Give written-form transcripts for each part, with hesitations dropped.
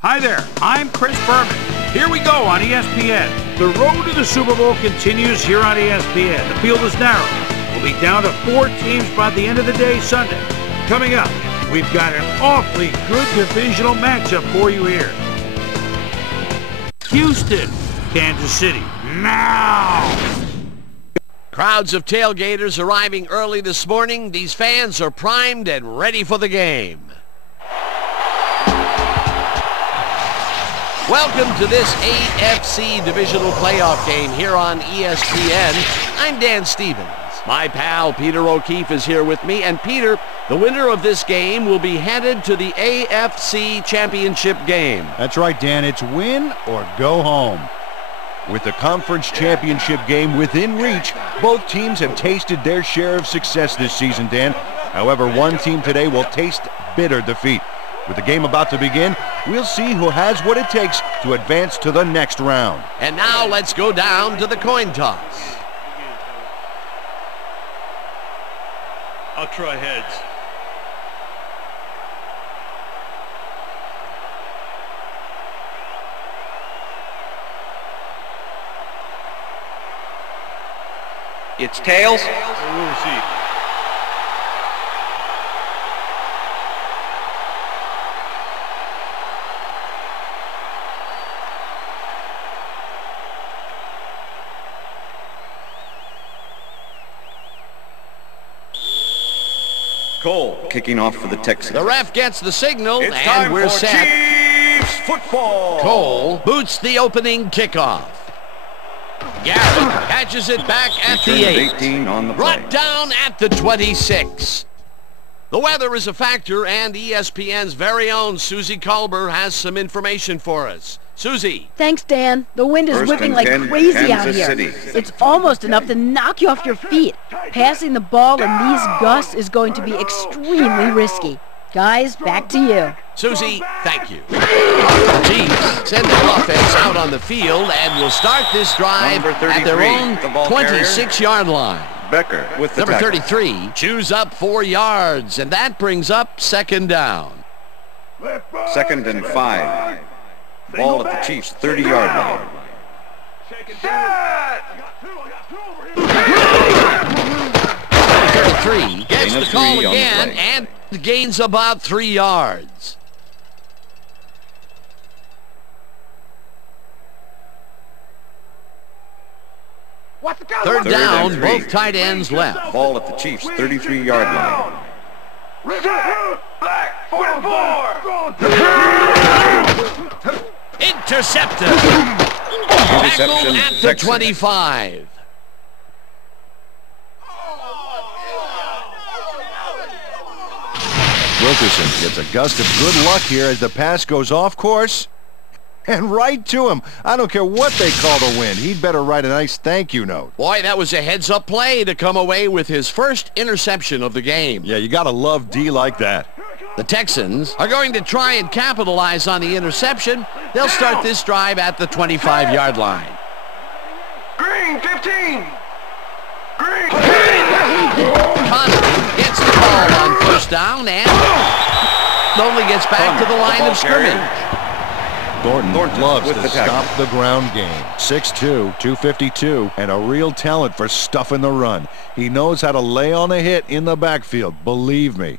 Hi there, I'm Chris Berman. Here we go on ESPN. The road to the Super Bowl continues here on ESPN. The field is narrow. We'll be down to 4 teams by the end of the day Sunday. Coming up, we've got an awfully good divisional matchup for you here. Houston, Kansas City, now! Crowds of tailgaters arriving early this morning. These fans are primed and ready for the game. Welcome to this AFC Divisional Playoff game here on ESPN. I'm Dan Stevens. My pal Peter O'Keefe is here with me. And Peter, the winner of this game will be headed to the AFC Championship game. That's right, Dan. It's win or go home. With the conference championship game within reach, both teams have tasted their share of success this season, Dan. However, one team today will taste bitter defeat. With the game about to begin, we'll see who has what it takes to advance to the next round. And now let's go down to the coin toss. I'll try heads. It's tails. We'll see. Cole kicking off for the Texans. The ref gets the signal, It's and time we're for set. Chiefs football. Cole boots the opening kickoff. Garrett catches it back at the 8. 18 on the play. Brought down at the 26. The weather is a factor, and ESPN's very own Susie Culber has some information for us. Susie. Thanks, Dan. The wind is First whipping and like 10, crazy out Kansas here. City. It's almost enough to knock you off your feet. Passing the ball in these gusts is going to be extremely risky. Guys, back to you. Susie, thank you. Chiefs send their offense out on the field and will start this drive at their own 26-yard line. Becker with the Number tackle. 33 chews up 4 yards, and that brings up second down. Second and 5. Ball at the Chiefs' 30-yard line. 33 gets Gain the of call 3 on the again play. and gains about 3 yards. Third down, 3. both tight ends left. Ball at the Chiefs' 33-yard line. Intercepted. Tackled Interception, at the Texans. 25. Wilkerson gets a gust of good luck here as the pass goes off course. And right to him. I don't care what they call the win. He'd better write a nice thank you note. Boy, that was a heads-up play to come away with his first interception of the game. Yeah, you gotta love D like that. The Texans are going to try and capitalize on the interception. They'll start this drive at the 25-yard line. Green 15. Green. Connor gets the ball on first down and only gets back to the line of scrimmage. Thornton loves with to the tackle. stop the ground game. 6'2", 252, and a real talent for stuffing the run. He knows how to lay on a hit in the backfield, believe me.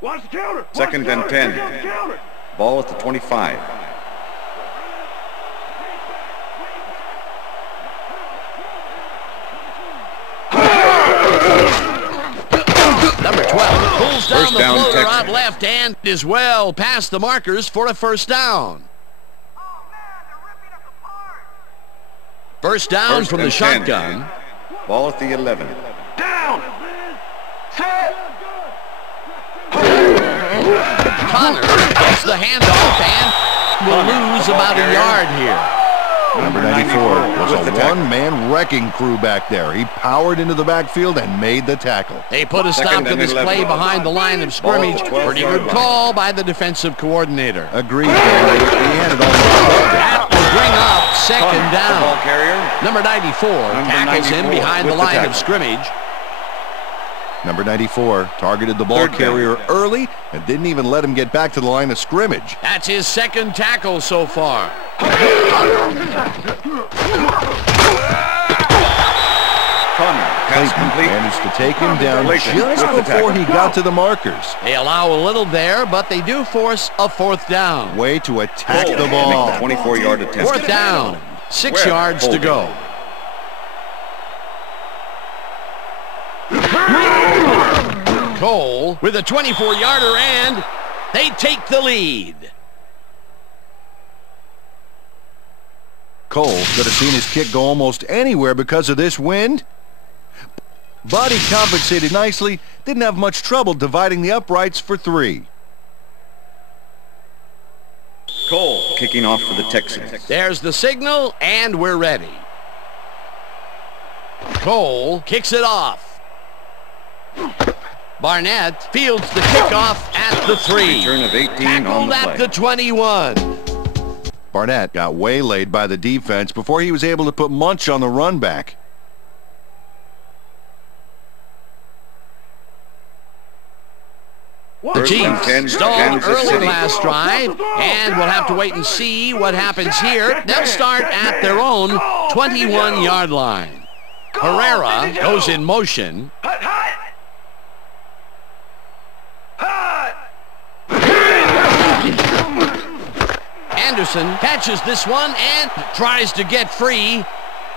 Watch the counter. Second and 10. Ball at the 25. Number 12 pulls down First the down, floater out Texans. left and is well past the markers for a first down. First down First from the and 10. shotgun. Ball at the 11. Down. Set. Connor gets the handoff and will lose about a yard here. Number 94 was with a the tackle. one-man wrecking crew back there. He powered into the backfield and made the tackle. They put a stop Second to and this 11. play behind the line of Ball at scrimmage. the 12-yard Pretty good line. call by the defensive coordinator. Agreed, Dan. He had it all. That will bring up second Ball down. carrier. Number 94 tackles him 94 behind the with the line tackle. of scrimmage. Number 94 targeted the ball carrier early and didn't even let him get back to the line of scrimmage. That's his second tackle so far. Clayton managed to take him down just before he got to the markers. They allow a little there, but they do force a fourth down. Way to attack the ball. 24-yard attempt. Fourth down. 6 yards to go. Cole with a 24-yarder, and they take the lead. Cole could have seen his kick go almost anywhere because of this wind. But he compensated nicely, didn't have much trouble dividing the uprights for 3. Cole kicking off for the Texans. There's the signal, and we're ready. Cole kicks it off. Barnett fields the kickoff at the 3. Return of 18 Tackled on the at play. the 21. Barnett got waylaid by the defense before he was able to put Munch on the run back. The Chiefs stalled early City. last drive, and we'll have to wait and see what happens here. They'll start at their own 21-yard line. Herrera goes in motion. Hut, hut. Hut. Anderson catches this one and tries to get free.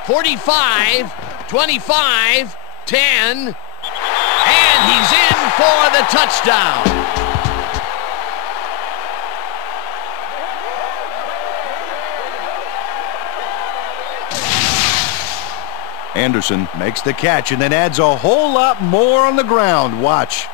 45, 25, 10, and he's in for the touchdown. Anderson makes the catch and then adds a whole lot more on the ground. Watch.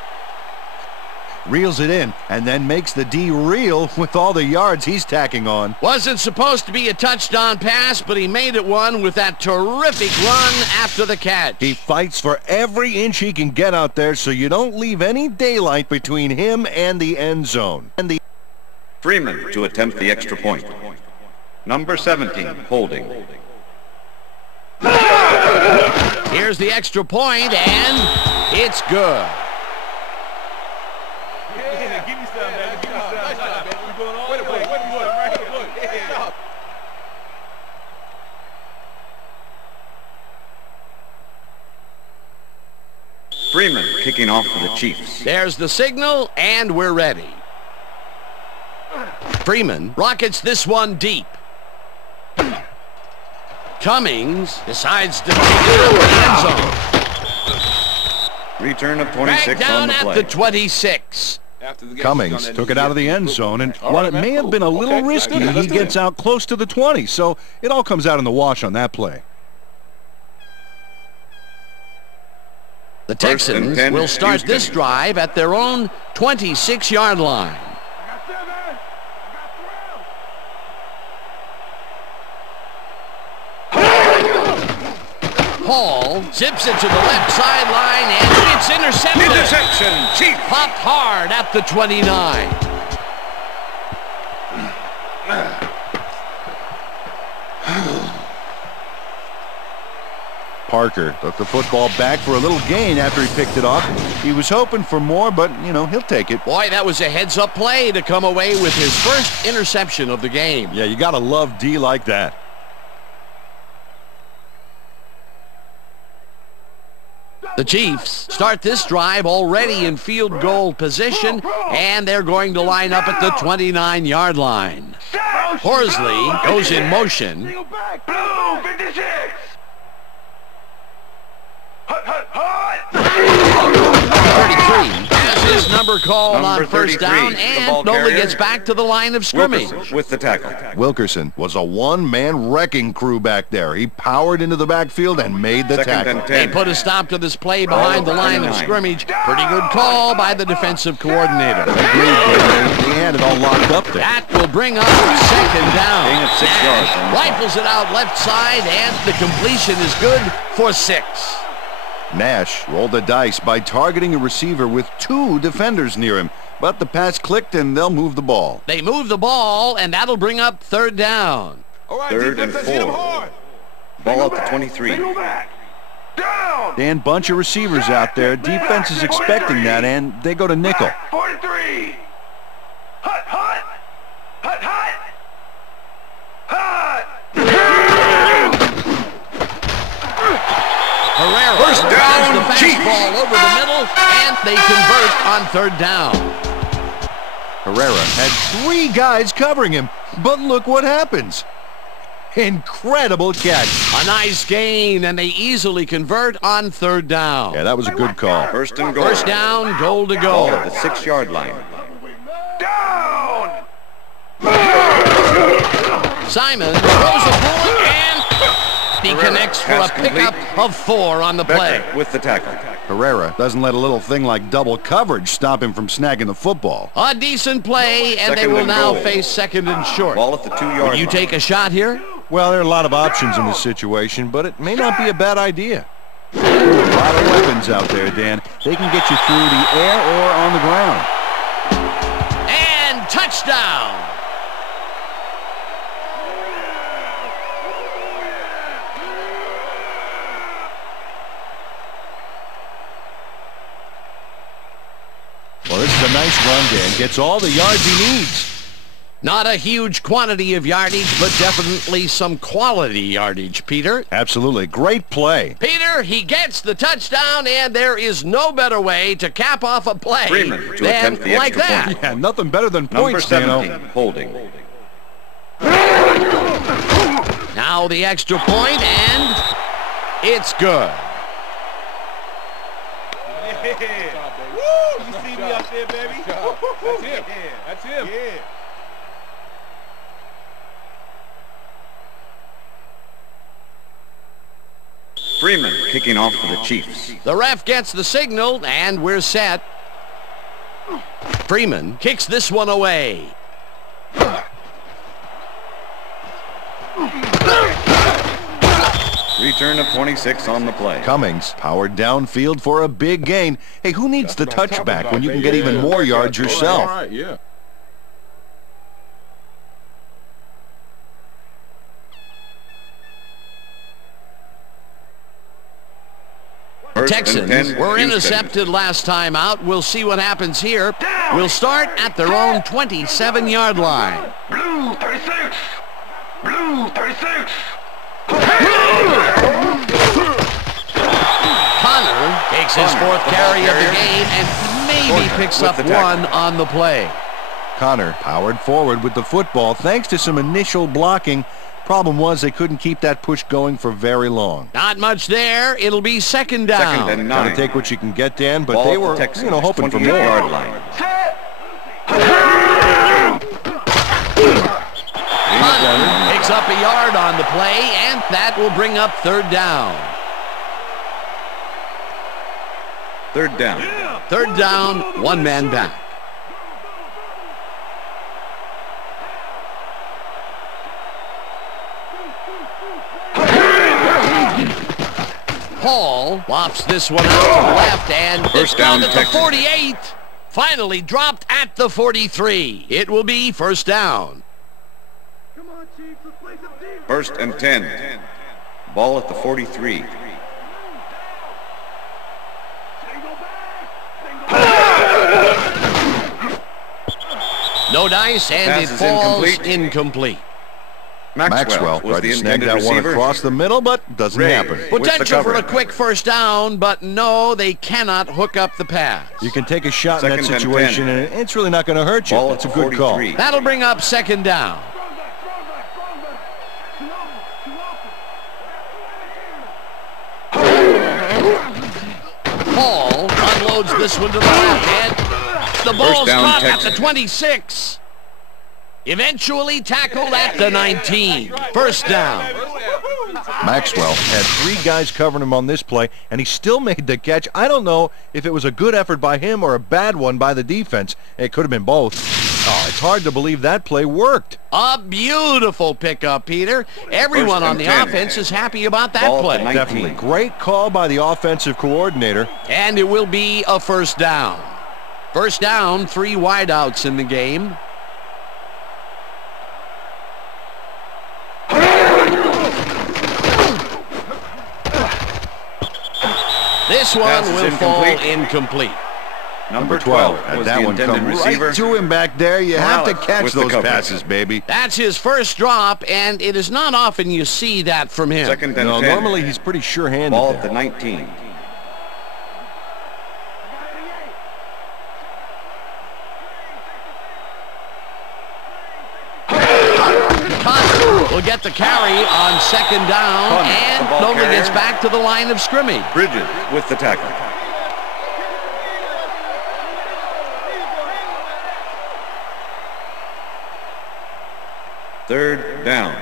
Reels it in and then makes the D reel with all the yards he's tacking on. Wasn't supposed to be a touchdown pass, but he made it one with that terrific run after the catch. He fights for every inch he can get out there so you don't leave any daylight between him and the end zone. Freeman to attempt the extra point. Number 17, holding. Here's the extra point, and it's good. Freeman kicking off for the Chiefs. There's the signal, and we're ready. Freeman rockets this one deep. Cummings decides to take it to the end zone. Return of Back 26 down on the at play. the 26. Cummings took it out of the end zone, and while it may have been a little risky, he gets out close to the 20, so it all comes out in the wash on that play. The Texans will start this drive at their own 26-yard line. Hall zips it to the left sideline, and it's intercepted. Interception, Chief. Popped hard at the 29. Parker took the football back for a little gain after he picked it off. He was hoping for more, but, you know, he'll take it. Boy, that was a heads-up play to come away with his first interception of the game. Yeah, you got to love D like that. The Chiefs start this drive already in field goal position, and they're going to line up at the 29-yard line. Horsley goes in motion. Blue 56. Hut, hut, hut. 33 has his number called Number on first 33, down, the and ball only carrier. gets back to the line of scrimmage. Wilkerson with the tackle. Wilkerson was a one-man wrecking crew back there. He powered into the backfield and made the Second tackle. and They 10. put a stop to this play behind the line of 29. scrimmage. Pretty good call by the defensive coordinator. He had it all locked up there. That will bring up second down. Gain of 6 yards on the play. Rifles it out left side, and the completion is good for 6. Nash rolled the dice by targeting a receiver with 2 defenders near him, but the pass clicked and they'll move the ball. They move the ball, and that'll bring up third down. All right, Third and defense, hit him 4. hard. Ball at the 23. Single back. Down. Dan, bunch of receivers out there. Defense is expecting that, and they go to nickel. 43. Hut, hut. Hut, hut. Hut. Herrera First down, runs the Chiefs. fastball over the middle, and they convert on third down. Herrera had 3 guys covering him, but look what happens. Incredible catch. A nice gain, and they easily convert on third down. Yeah, that was a good call. First and goal. First down, goal to Ball go. at the 6-yard line. Down. Simon throws a bullet, and he connects for a pass complete. pickup of 4 on the play. Becker with the tackle. Herrera doesn't let a little thing like double coverage stop him from snagging the football. A decent play, and they Second will and now goal. face second and short. Ball at the 2-yard Will line. you take a shot here? Well, there are a lot of options in this situation, but it may not be a bad idea. There are a lot of weapons out there, Dan. They can get you through the air or on the ground. And touchdown. Well, this is a nice run, Dan. Gets all the yards he needs. Not a huge quantity of yardage, but definitely some quality yardage, Peter. Absolutely. Great play. Peter, he gets the touchdown, and there is no better way to cap off a play Freeman to than attempt the like extra that. point. Yeah, nothing better than Number points, 17, Dano. holding. Now the extra point, and it's good. You see me up there, baby? That's him. That's him. Yeah. Freeman kicking off for the Chiefs. The ref gets the signal, and we're set. Freeman kicks this one away. Return of 26 on the play. Cummings powered downfield for a big gain. Hey, who needs the touchback when you can get even more yards yourself? All right, yeah. First and Texans 10, were Houston. intercepted last time out. We'll see what happens here. We'll start at their own 27-yard line. Blue 36. Blue 36. Connor takes his 4th carry of the game and maybe picks with up the tackle. 1 on the play. Connor powered forward with the football thanks to some initial blocking. Problem was they couldn't keep that push going for very long. Not much there. It'll be second down. Second and Gotta 9. take what you can get, Dan, but Ball they at the were, Texans, hoping for more. 28-yard line. Connor picks up a yard on the play, and that will bring up third down. Third down. Third down, 1 man back. Paul lofts this one out to the left, and it's First down down, at the Texans. 48. Finally dropped at the 43. It will be first down. First and 10. Ball at the 43. No dice, and Pass it is falls incomplete. incomplete. Maxwell was tried the to snag intended that one receiver. across the middle, but doesn't Ray. happen. With the Potential for a cover. quick first down, but no, they cannot hook up the pass. You can take a shot in that Second and situation, 10. and it's really not going to hurt you. Ball at It's a the good call. 43. That'll bring up second down. Paul unloads this one to the left, and the ball's down, caught at Texans. the 26. Eventually tackled at the 19. First down. Maxwell had 3 guys covering him on this play, and he still made the catch. I don't know if it was a good effort by him or a bad one by the defense. It could have been both. Oh, it's hard to believe that play worked. A beautiful pickup, Peter. Everyone First on and the 10. offense is happy about that Ball at play. the 19. Definitely. Great call by the offensive coordinator. And it will be a first down. First down, 3 wideouts in the game. This one Pass is will fall incomplete. Number 12 Had was that the one intended come receiver. right to him back there. You have to Morales catch with the those coverage. passes, baby. That's his first drop, and it is not often you see that from him. Second and No, 10. normally he's pretty sure-handed Ball there. at the 19. Connor will get the carry on second down, Connor, and the ball nobody carrier. gets back to the line of scrimmage. Bridges with the tackle. Third down.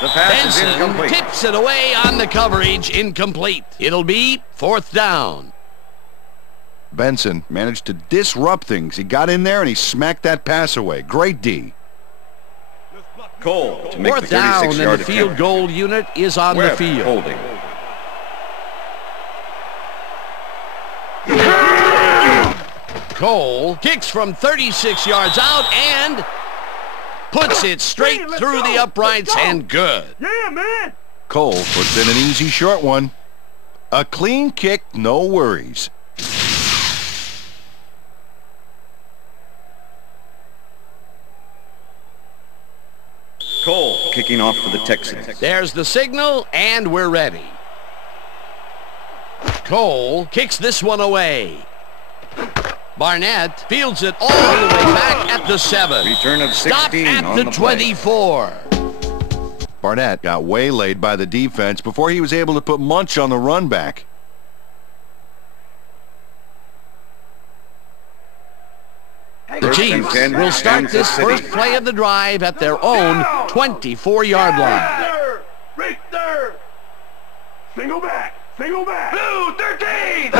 The pass is Benson incomplete. tips it away on the coverage, incomplete. It'll be fourth down. Benson managed to disrupt things. He got in there and he smacked that pass away. Great D. Cole to make Fourth the down, and 36-yard the field attempt. goal unit is on the Webb field. holding. Cole kicks from 36 yards out and puts it straight through the uprights and good. Yeah, man. Cole puts in an easy short one. A clean kick, no worries. Cole kicking off for the Texans. There's the signal, and we're ready. Cole kicks this one away. Barnett fields it all the way back at the 7. Return of 16 Stop at on the the play. 24. Barnett got waylaid by the defense before he was able to put Munch on the run back. The First and Chiefs 10, will start Kansas this City. first play of the drive at their own 24-yard line. There. Right there. Single back. Single back. Blue 13.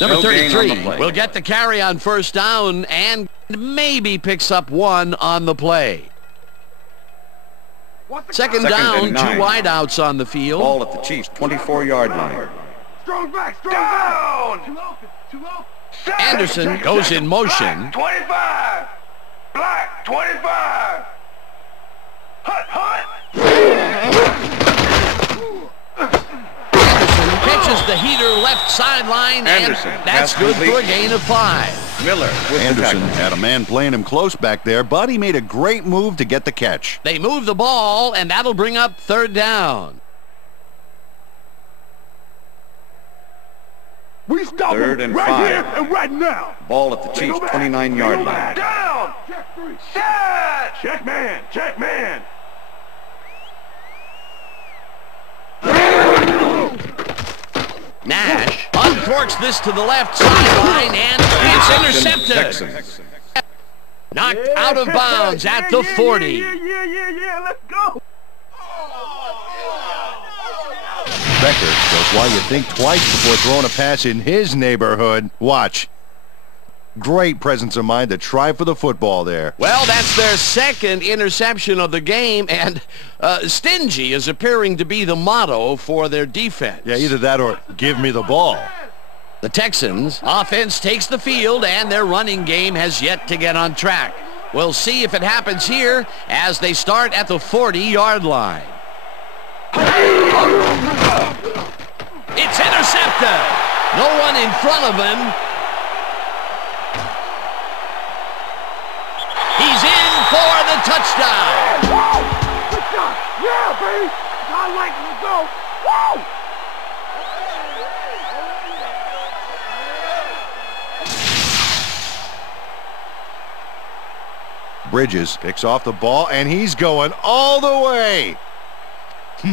Number No gain on the 33 play. will get the carry on first down and maybe picks up one on the play. Second Second down, and 2 9. wideouts on the field. Ball at the Chiefs' 24-yard line. Strong back. Strong back. Too low. Too low. Anderson goes in motion. Black 25. Black 25. Hut, hut. Anderson catches the heater left sideline, Anderson, and that's pass good for a complete. gain of 5. Miller with Anderson the tackle. had a man playing him close back there, but he made a great move to get the catch. They move the ball, and that'll bring up third down. We stop Third him and right 5. here and right now. Ball at the Chiefs' 29-yard line. Down. Set. Check man. Check man. Nash uncorks this to the left sideline, and it's intercepted. Texans. Knocked out of bounds at the 40. Yeah. Let's go. Becker shows why you think twice before throwing a pass in his neighborhood. Watch. Great presence of mind to try for the football there. Well, that's their second interception of the game, and stingy is appearing to be the motto for their defense. Yeah, either that or give me the ball. The Texans' offense takes the field, and their running game has yet to get on track. We'll see if it happens here as they start at the 40-yard line. It's intercepted. No one in front of him. He's in for the touchdown. Good shot. Yeah, baby. I like it. Let's go. Woo! Bridges picks off the ball, and he's going all the way.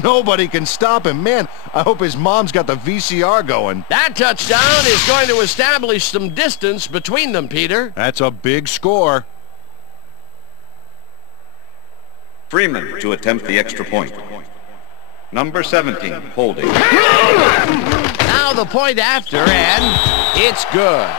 Nobody can stop him. Man, I hope his mom's got the VCR going. That touchdown is going to establish some distance between them, Peter. That's a big score. Freeman to attempt the extra point. Number 17, holding. Now the point after, and it's good.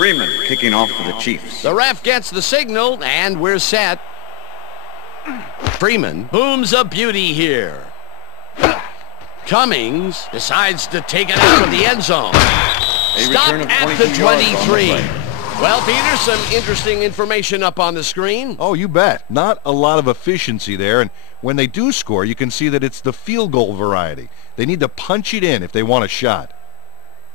Freeman kicking off for the Chiefs. The ref gets the signal, and we're set. Freeman booms a beauty here. Cummings decides to take it out of the end zone. Stopped at the 23. Well, Peter, some interesting information up on the screen. Oh, you bet. Not a lot of efficiency there, and when they do score, you can see that it's the field goal variety. They need to punch it in if they want a shot.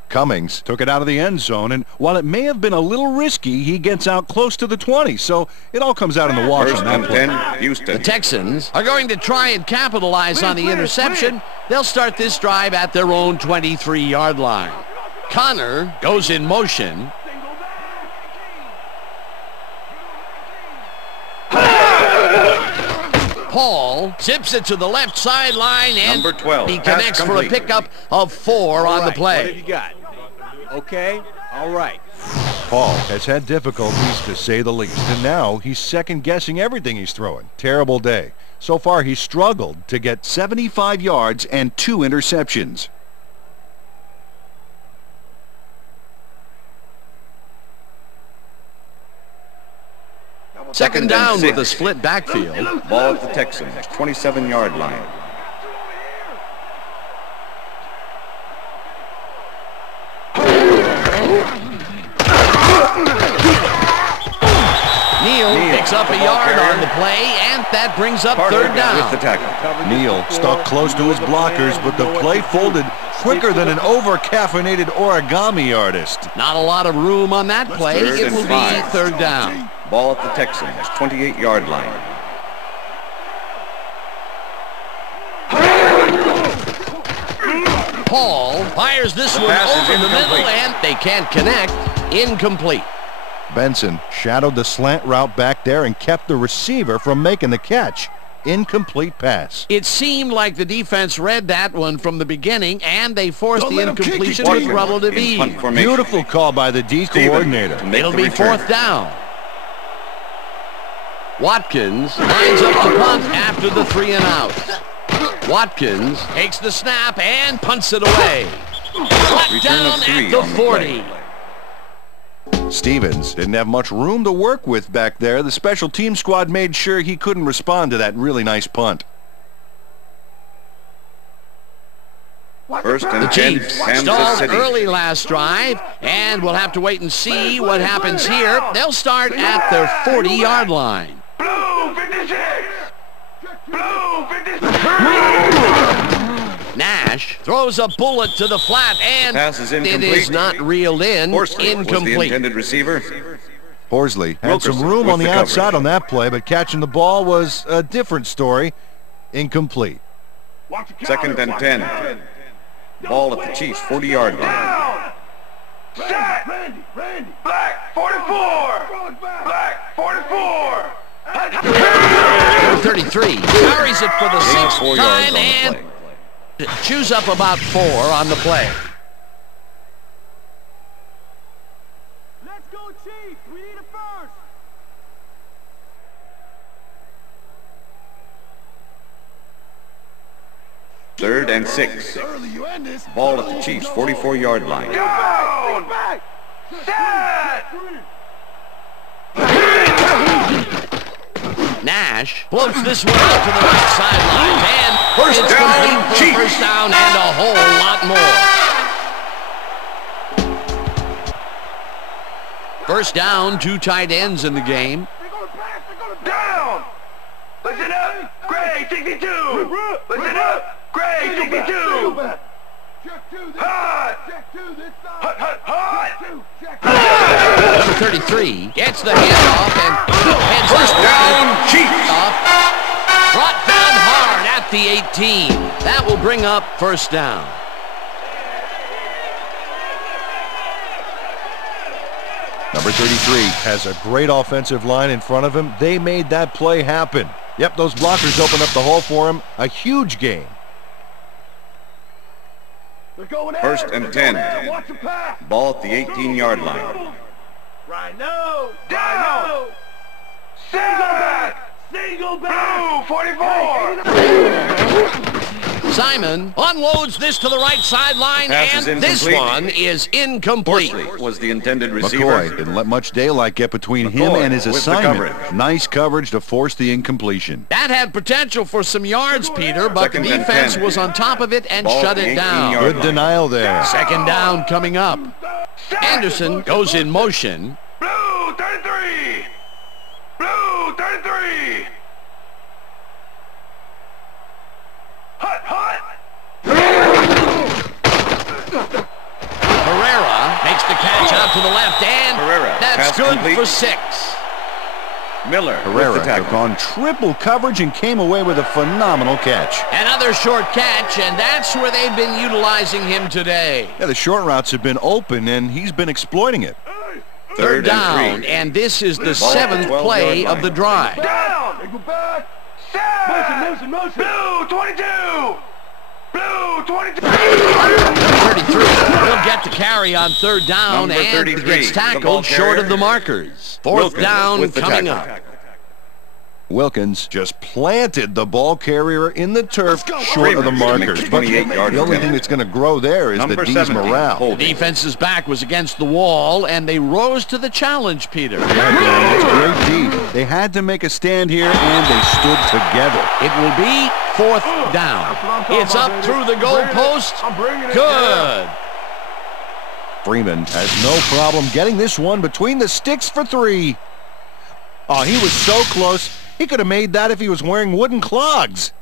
Cummings took it out of the end zone, and while it may have been a little risky, he gets out close to the 20, so it all comes out in the wash on that play. 10, Houston. The Texans are going to try and capitalize on the interception. They'll start this drive at their own 23-yard line. Connor goes in motion. Paul zips it to the left sideline, and Number 12, he connects for a pickup of 4 on the play. What have you got? Okay, all right. Paul has had difficulties, to say the least, and now he's second-guessing everything he's throwing. Terrible day. So far, he's struggled to get 75 yards and 2 interceptions. Second down with a split backfield. Ball at the Texans, 27-yard line. Neal picks up a yard on the play, and that brings up third down. With the tackle. Neal stuck close to his blockers, but the play folded quicker than an over-caffeinated origami artist. Not a lot of room on that play. Third It and will be 5. third down. Ball at the Texans, 28-yard line. Paul fires this one pass is over the middle, incomplete. and they can't connect. Incomplete. Benson shadowed the slant route back there and kept the receiver from making the catch. Incomplete pass. It seemed like the defense read that one from the beginning, and they forced the incompletion with relative ease. Beautiful call by the D coordinator. It'll be fourth down. Watkins lines up to punt after the 3 and out. Watkins takes the snap and punts it away. Flat down at the 40. Stevens didn't have much room to work with back there. The special team squad made sure he couldn't respond to that really nice punt. First and The 10, Chiefs Kansas stalled City. early last drive, and we'll have to wait and see what happens here. They'll start at their 40-yard line. Blue 56! Blue 56! Nash throws a bullet to the flat, and Pass is it incomplete. is not reeled in. Horsley was the Incomplete. intended receiver. Horsley had some Wilkerson room with on the the outside coverage. on that play, but catching the ball was a different story. Incomplete. Second and 10. Ball at the Chiefs, 40-yard line. Down! Set! Randy! Black 44! Black 44! Number 33 carries it for the Gain of 6th 4 yards time on the and play. chews up about 4 on the play. Let's go, Chiefs! We need it first! Third and 6. Ball at the Chiefs, 44-yard line. Down! Set! Nash floats this one out to the right sideline, and First it's down, complete for Chiefs. first down and a whole lot more. First down, 2 tight ends in the game. Down! Listen up! Gray 62! Listen up! Gray 62! Hot! Hot, hot, hot! Number 33 gets the handoff and heads First out. down, Chiefs. Brought down hard at the 18. That will bring up first down. Number 33 has a great offensive line in front of him. They made that play happen. Yep, those blockers opened up the hole for him. A huge gain. First and 10. Ball at the 18-yard line. Rhino! Down! Set! Single back! Blue 44! Simon unloads this to the right sideline, Pass and is this incomplete. one is incomplete. Horsley was the intended receiver. McCoy didn't let much daylight get between him McCoy and his with the assignment. coverage. Nice coverage to force the incompletion. That had potential for some yards, Peter, but Second the and defense 10. was on top of it and Ball shut at the it down. 18-yard Good denial there. Second down coming up. Anderson goes in motion. Blue 33. Blue 33. Hut, hut. Herrera makes the catch out to the left, and Herrera, that's pass good complete. for 6. Miller with the Herrera tackle. took on triple coverage and came away with a phenomenal catch. Another short catch, and that's where they've been utilizing him today. Yeah, the short routes have been open, and he's been exploiting it. Third down, and 3. and this is the Ball at the 7th 12-yard play line. of the drive. Down. Go back. Motion, motion, motion. Blue 22. Blue 22. 33 will get the carry on third down, Number and 33, gets the ball tackled short carrier. of the markers. Fourth Wilkins down with the coming tackle. up. Wilkins just planted the ball carrier in the turf short of the Freeman markers. makes But 28-yard the only attempt. thing that's going to grow there is Number the D's 17, morale. holding. The defense's back was against the wall, and they rose to the challenge, Peter. Yeah, Dan, that's great D. They had to make a stand here, and they stood together. It will be fourth down. It's up through the goalpost. I'm bringing it Good. Freeman has no problem getting this one between the sticks for 3. Oh, he was so close. He could have made that if he was wearing wooden clogs.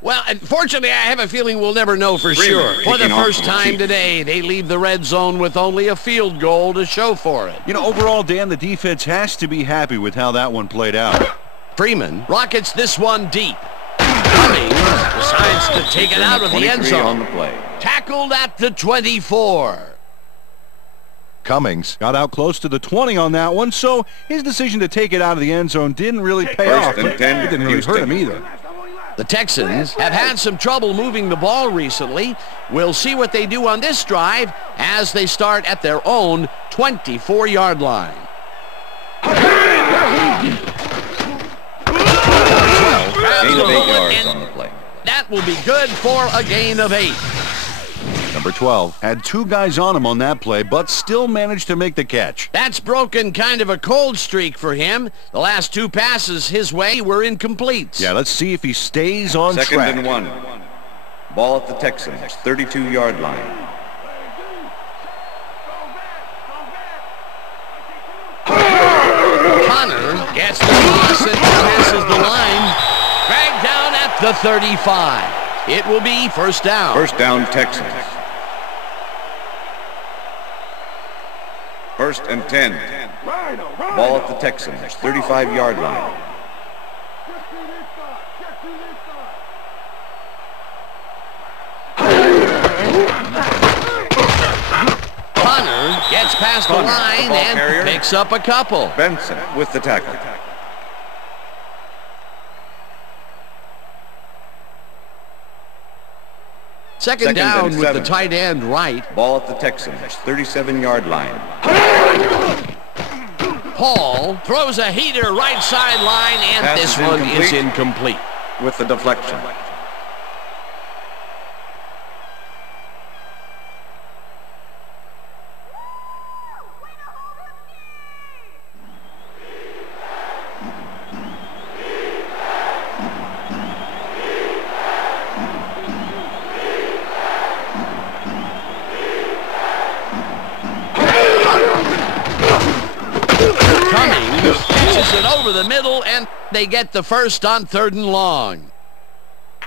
Well, unfortunately, I have a feeling we'll never know for Freeman sure. For the kicking off first from the time Chiefs. today, they leave the red zone with only a field goal to show for it. You know, overall, Dan, the defense has to be happy with how that one played out. Freeman rockets this one deep. Cummings decides to take it out of the end 23 on zone. the play. Tackled at the 24. Cummings got out close to the 20 on that one, so his decision to take it out of the end zone didn't really pay First off. and It 10, didn't really Houston. hurt him either. The Texans have had some trouble moving the ball recently. We'll see what they do on this drive as they start at their own 24-yard line. Gain of 8 yards on the play. That will be good for a gain of 8. Number 12 had 2 guys on him on that play, but still managed to make the catch. That's broken kind of a cold streak for him. The last 2 passes his way were incomplete. Yeah, let's see if he stays on Second track. and 1. Ball at the Texans, 32-yard line. Connor gets the toss and passes the line. Dragged down at the 35. It will be first down. First down, Texans. First and 10. Ball at the Texans, 35-yard line. Connor gets past the Connor, line the ball and carrier. picks up a couple. Benson with the tackle. Second Second down and with 7. the tight end right. Ball at the Texans, 37-yard line. Paul throws a heater right sideline, and Pass this is one is incomplete. incomplete. With the deflection. Cummings catches it over the middle, and they get the first on 3rd and long.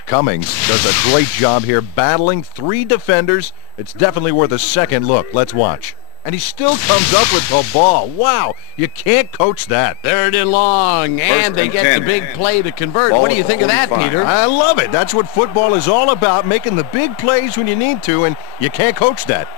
Cummings does a great job here battling 3 defenders. It's definitely worth a second look. Let's watch. And he still comes up with the ball. Wow, you can't coach that. 3rd and long, and First they and get 10. the big play to convert. Ball What do you at think of that, 45. Peter? I love it. That's what football is all about, making the big plays when you need to, and you can't coach that.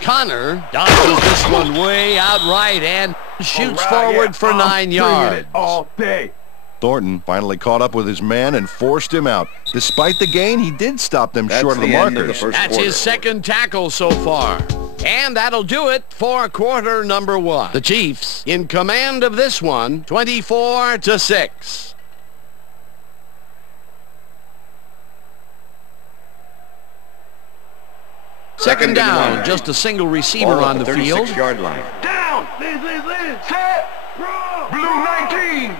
Connor dodges this one way out right and shoots forward for 9 yards. All day. Thornton finally caught up with his man and forced him out. Despite the gain, he did stop them That's short of the the end of the markers. first That's quarter. his second tackle so far. And that'll do it for quarter number 1. The Chiefs in command of this one, 24-6. Second down, just a single receiver on the field. 36-yard line. Down. Liz. Set. Blue 19.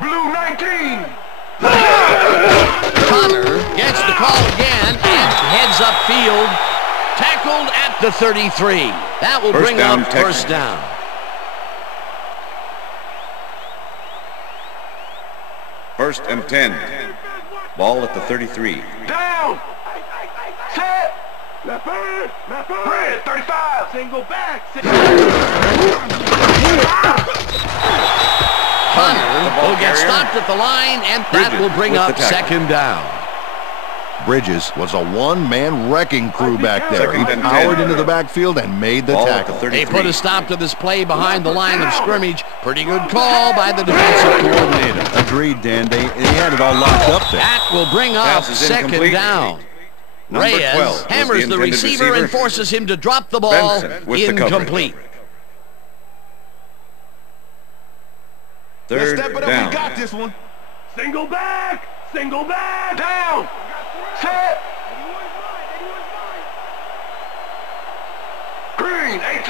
Blue 19. Connor gets the call again and heads upfield. Tackled at the 33. That will bring up first down. First and 10. Ball at the 33. Down. Set. Left bird. Red 35. Single back. Connor will get stopped at the line, and that will bring up second down. Bridges was a one-man wrecking crew back there. He powered into the backfield and made the tackle. They put a stop to this play behind the line of scrimmage. Pretty good call by the defensive coordinator. Agreed, Dan. They had it all locked up there. That will bring up second down. Reyes hammers the receiver and forces him to drop the ball. Incomplete. Third down. We got this one. Single back. Down. Set. Green. Back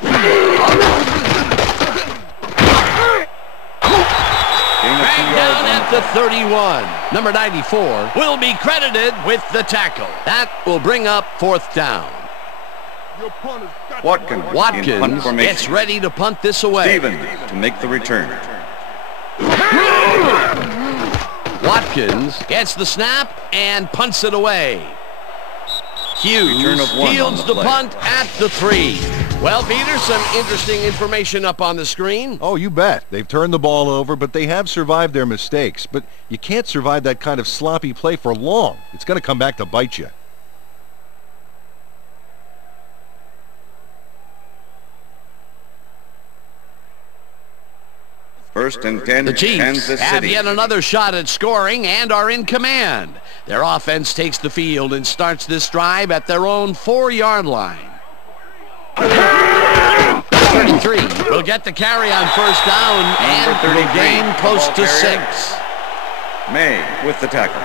down at the 31. Number 94 will be credited with the tackle. That will bring up fourth down. Watkins gets ready to punt this away. Stevens to make the return. Watkins gets the snap and punts it away. Hughes fields the punt at the 3. Well, Peter, some interesting information up on the screen. Oh, you bet. They've turned the ball over, but they have survived their mistakes. But you can't survive that kind of sloppy play for long. It's going to come back to bite you. First and 10. The Chiefs Kansas have City. yet another shot at scoring and are in command. Their offense takes the field and starts this drive at their own 4-yard line. 33 will get the carry on first down and will gain close to 6. May with the tackle.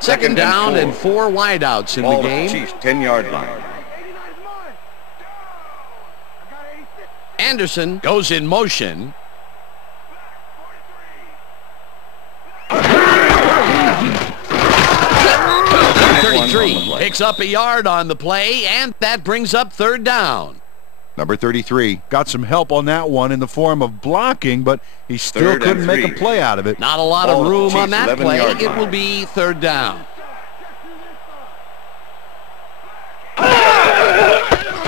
Second down and 4 wideouts in the game. Chiefs 10-yard line. Anderson goes in motion. 33 picks up a yard on the play, and that brings up third down. Number 33 got some help on that one in the form of blocking, but he still couldn't make a play out of it. Not a lot of room on that play. It will be third down.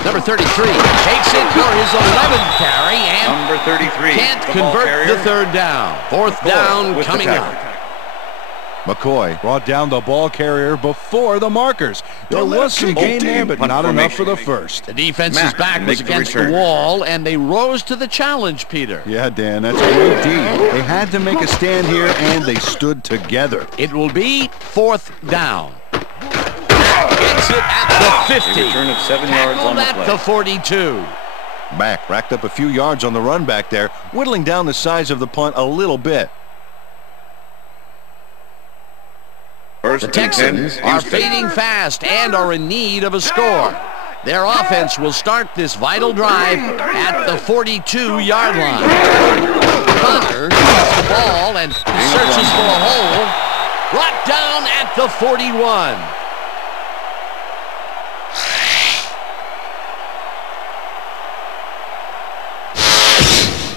Number 33 takes it for his 11th carry and Number 33 can't convert the third down. Fourth down coming up. McCoy brought down the ball carrier before the markers. There was some gain there, but not enough for the first. The defense's back was against the wall, and they rose to the challenge, Peter. Yeah, Dan, that's a great deed. They had to make a stand here, and they stood together. It will be fourth down. Gets it at the 50. A return of 7 yards on the at play. the 42. Mack racked up a few yards on the run back there, whittling down the size of the punt a little bit. The Texans are fading fast and are in need of a score. Their offense will start this vital drive at the 42-yard line. Connor gets the ball and searches for a hole. Brought down at the 41.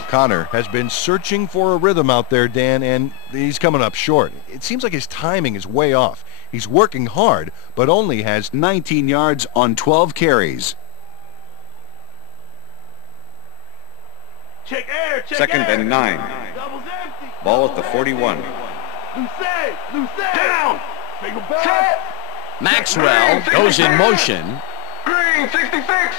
Connor has been searching for a rhythm out there, Dan, and he's coming up short. It seems like his timing is way off. He's working hard, but only has 19 yards on 12 carries. Check air. Second and 9. Double's empty. Ball at the 41. Loose down. Single back. Maxwell goes in motion. Green 66.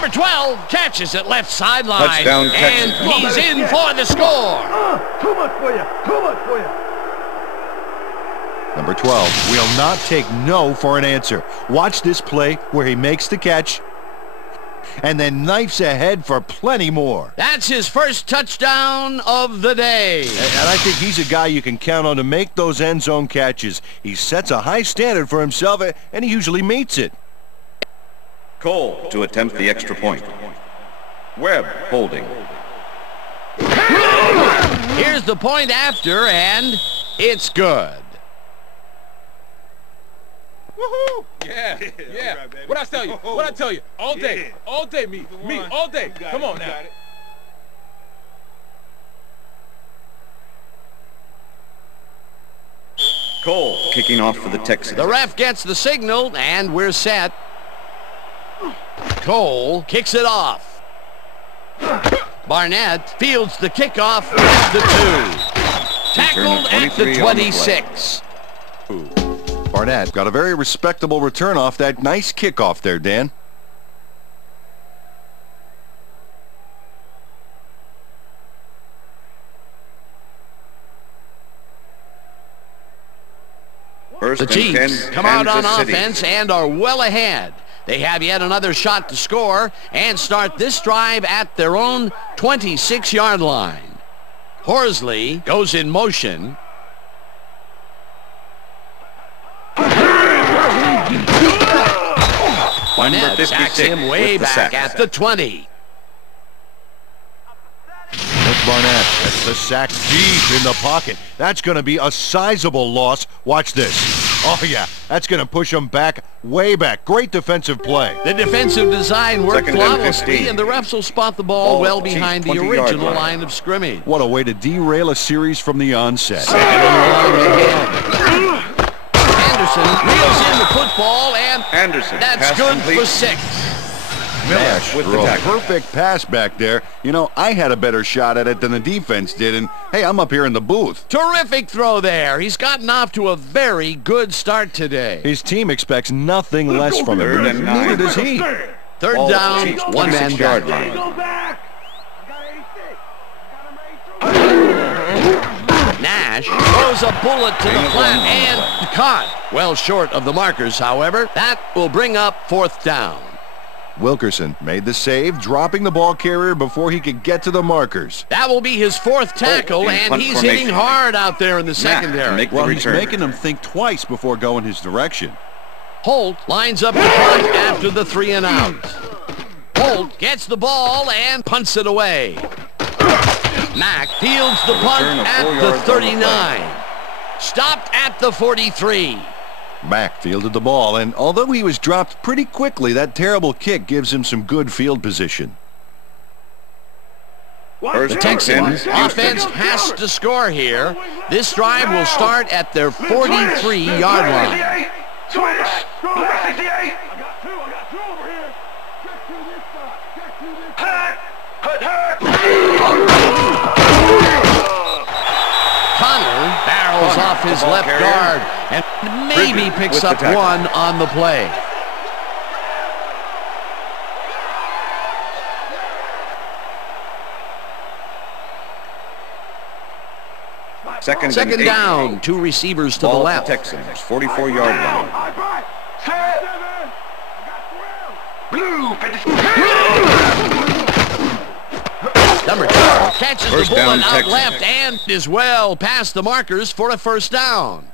Number 12 catches it left sideline. Touchdown, and Texans. he's in for the score. Too much for you. Too much for you. Number 12 will not take no for an answer. Watch this play where he makes the catch and then knifes ahead for plenty more. That's his first touchdown of the day. And I think he's a guy you can count on to make those end zone catches. He sets a high standard for himself, and he usually meets it. Cole to attempt the extra point. Webb holding. Here's the point after, and it's good. Woohoo! Yeah, yeah. What I tell you? What I tell you? All day, me, all day. Come on now. Cole kicking off for the Texans. The ref gets the signal, and we're set. Cole kicks it off. Barnett fields the kickoff at the 2. Tackled at the 26. Barnett got a very respectable return off that nice kickoff there, Dan. First The and Chiefs 10, come out on Kansas City. offense and are well ahead. They have yet another shot to score and start this drive at their own 26-yard line. Horsley goes in motion. Barnett sacks him way with the back sack. at the 20. That's Barnett. That's the sack deep in the pocket. That's going to be a sizable loss. Watch this. Oh, yeah. That's going to push him back, way back. Great defensive play. The defensive design worked Second and flawlessly, 15. and the refs will spot the ball well Chiefs behind the 20-yard original line. line of scrimmage. What a way to derail a series from the onset. Second and long again. Anderson reels in the football, and Anderson, that's pass good complete. for 6. Nash with the threw a tackle. perfect pass back there. You know, I had a better shot at it than the defense did, and hey, I'm up here in the booth. Terrific throw there. He's gotten off to a very good start today. His team expects nothing less from him. Third and 9. Neither does he. Third Ball at the down, Chiefs' one man 26-yard back. line. Go back. I got 86. Nash throws a bullet to the flat and caught. Well short of the markers, however. That will bring up 4th down. Wilkerson made the save, dropping the ball carrier before he could get to the markers. That will be his 4th tackle, in and punt he's hitting formation. hard out there in the Mack to secondary. make the Well, he's return. making them think twice before going his direction. Holt lines up the punt after the 3 and out. Holt gets the ball and punts it away. Mack fields the punt Return of 4 at the yards on the 39. Stopped at the 43. Mack fielded the ball, and although he was dropped pretty quickly, that terrible kick gives him some good field position. First The and 10, Texans offense has to score here. This drive will start at their 43-yard line. Switch. Number 68. I got two over here. Check to this side. Check to this side. Hut. Connor barrels off his ball left carrier. guard and maybe Bridges picks with the up tackle. one on the play. Second Second and 8. down, 2 receivers to the Ball left. at the Texans, 44-yard line. High five. Set. Blue 50. Number 2 catches First the bullet down, out Texans. left and is well past the markers for a 1st down.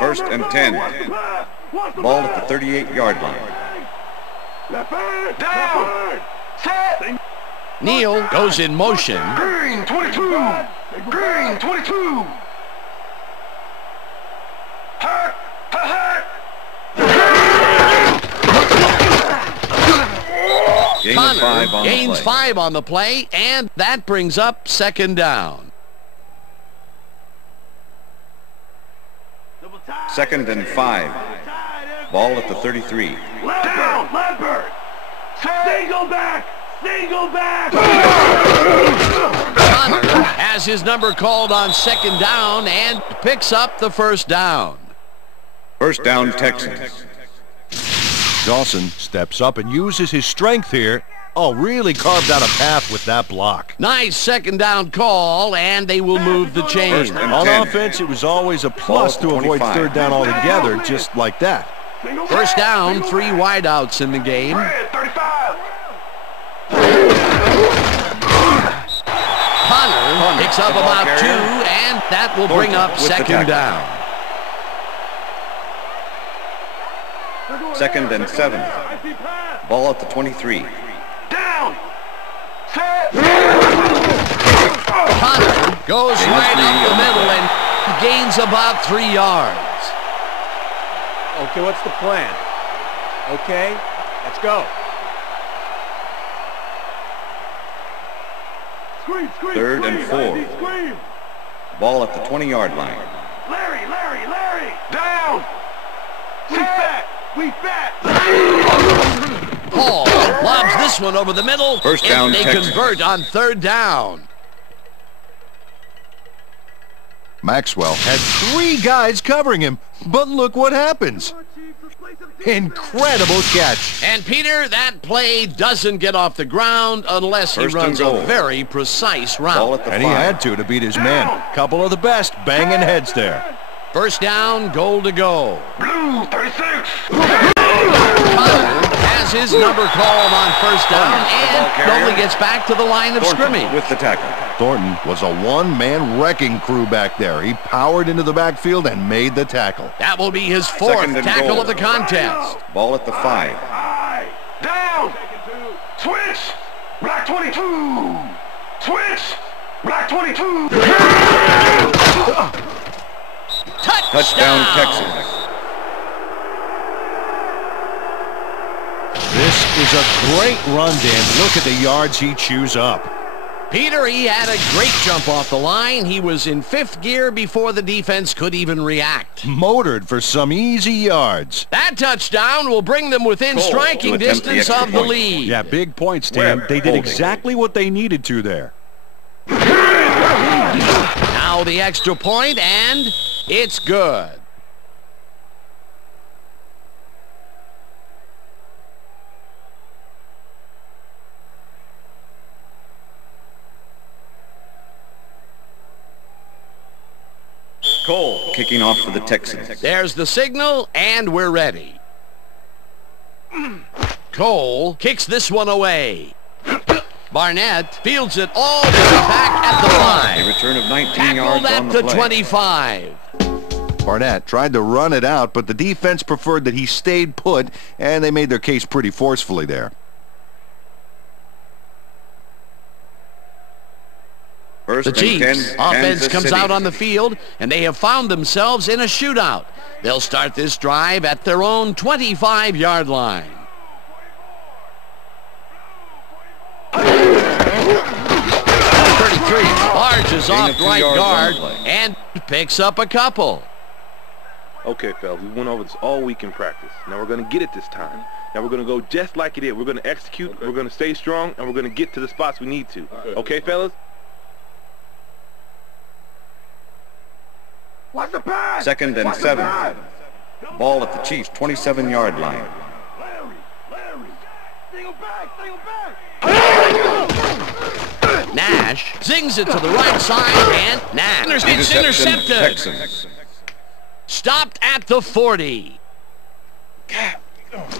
First and 10. Ball at the 38-yard line. Down. Set. Neal goes in motion. Green 22. Green 22. Hut. Gain of 5 Connor on gains the play. 5 on the play, and that brings up 2nd down. Second and 5. Ball at the 33. Down. Lambert. Single back. Connor has his number called on 2nd down and picks up the 1st down. First down, Texans. Dawson steps up and uses his strength here. Oh, really carved out a path with that block. Nice second down call, and they will move the chains. On offense, it was always a plus to avoid third down altogether, just like that. First down, 3 wideouts in the game. Connor picks up about 2, and that will bring up second down. 2nd and 7. Ball at the 23. Down. Connor goes right up the middle and gains about 3 yards. Okay, what's the plan? Okay, let's go. Scream, scream, 3rd and scream, 4. scream. Ball at the 20-yard line. Larry. Down. We back. Paul lobs this one over the middle. First down, and they Texans. convert on 3rd down. Maxwell had 3 guys covering him, but look what happens. Incredible catch. And Peter, that play doesn't get off the ground unless he First and runs a goal. very precise Ball route. at the And 5. he had to beat his man. Couple of the best banging heads there. First down, goal to go. Blue 36. Connor has his number called on first down and carrier. only gets back to the line of Thornton scrimmage. with the tackle. Thornton was a one-man wrecking crew back there. He powered into the backfield and made the tackle. That will be his 4th 2nd and tackle goal. of the contest. Ball at the 5. Down. Switch. Black 22. Switch. Black 22. Touchdown, Texans. This is a great run, Dan. Look at the yards he chews up. Peter, he had a great jump off the line. He was in 5th gear before the defense could even react. Motored for some easy yards. That touchdown will bring them within Goal striking to attempt the distance extra of the point. lead. Yeah, big points, Dan. They did exactly what they needed to there. Now the extra point, and it's good. Cole kicking off for the Texans. There's the signal, and we're ready. Cole kicks this one away. Barnett fields it all the way back at the A line. return of 19 Tackled yards on at the the play. 25. Barnett tried to run it out, but the defense preferred that he stayed put, and they made their case pretty forcefully there. First The and Chiefs 10, offense Kansas comes City. out on the field, and they have found themselves in a shootout. They'll start this drive at their own 25-yard line. 33 barges Gain off of 2 right yards guard on play. and picks up a couple. Okay, fellas, we went over this all week in practice. Now we're going to get it this time. Now we're going to go just like it is. We're going to execute, we're going to stay strong, and we're going to get to the spots we need to. Okay, fellas? Watch the pass. 2nd and 7. Ball at the Chiefs' 27-yard line. Larry. Single back. Nash zings it to the right side, and Nash it's intercepted. Texans. Stopped at the 40. Check out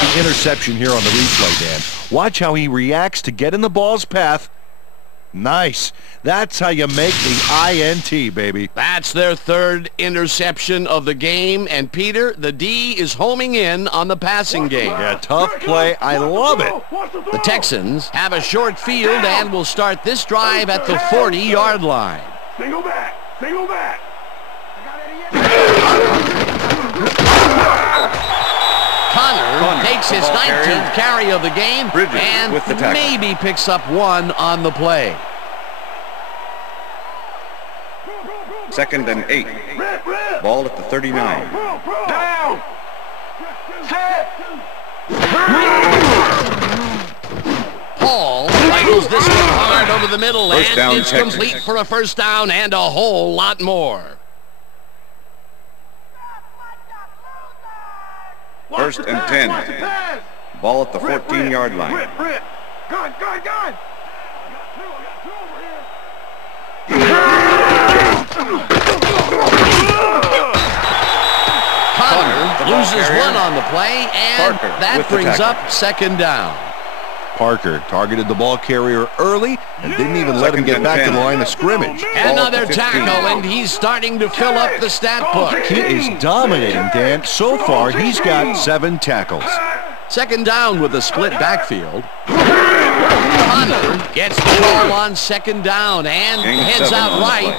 the interception here on the replay, Dan. Watch how he reacts to get in the ball's path. Nice. That's how you make the INT, baby. That's their 3rd interception of the game, and Peter, the D is homing in on the passing game. Yeah, tough play. I love it. The Texans have a short field and will start this drive at the 40-yard line. Single back. Connor takes his the ball 19th carry of the game Bridges and with the tackle. maybe picks up 1 on the play. 2nd and 8. Ball at the 39. Down. Set. Paul rifles this one hard over the middle, First and down, it's Texans. complete for a first down and a whole lot more. First and 10. Ball at the 14-yard line. Rip. Gun. Connor loses one on the play, and Parker that brings up second down. Parker targeted the ball carrier early and didn't even let him get back to the line of scrimmage. Another tackle, and he's starting to fill up the stat book. He is dominating, Dan. So far, he's got 7 tackles. Second down with a split backfield. Connor gets the ball on second down and heads out right.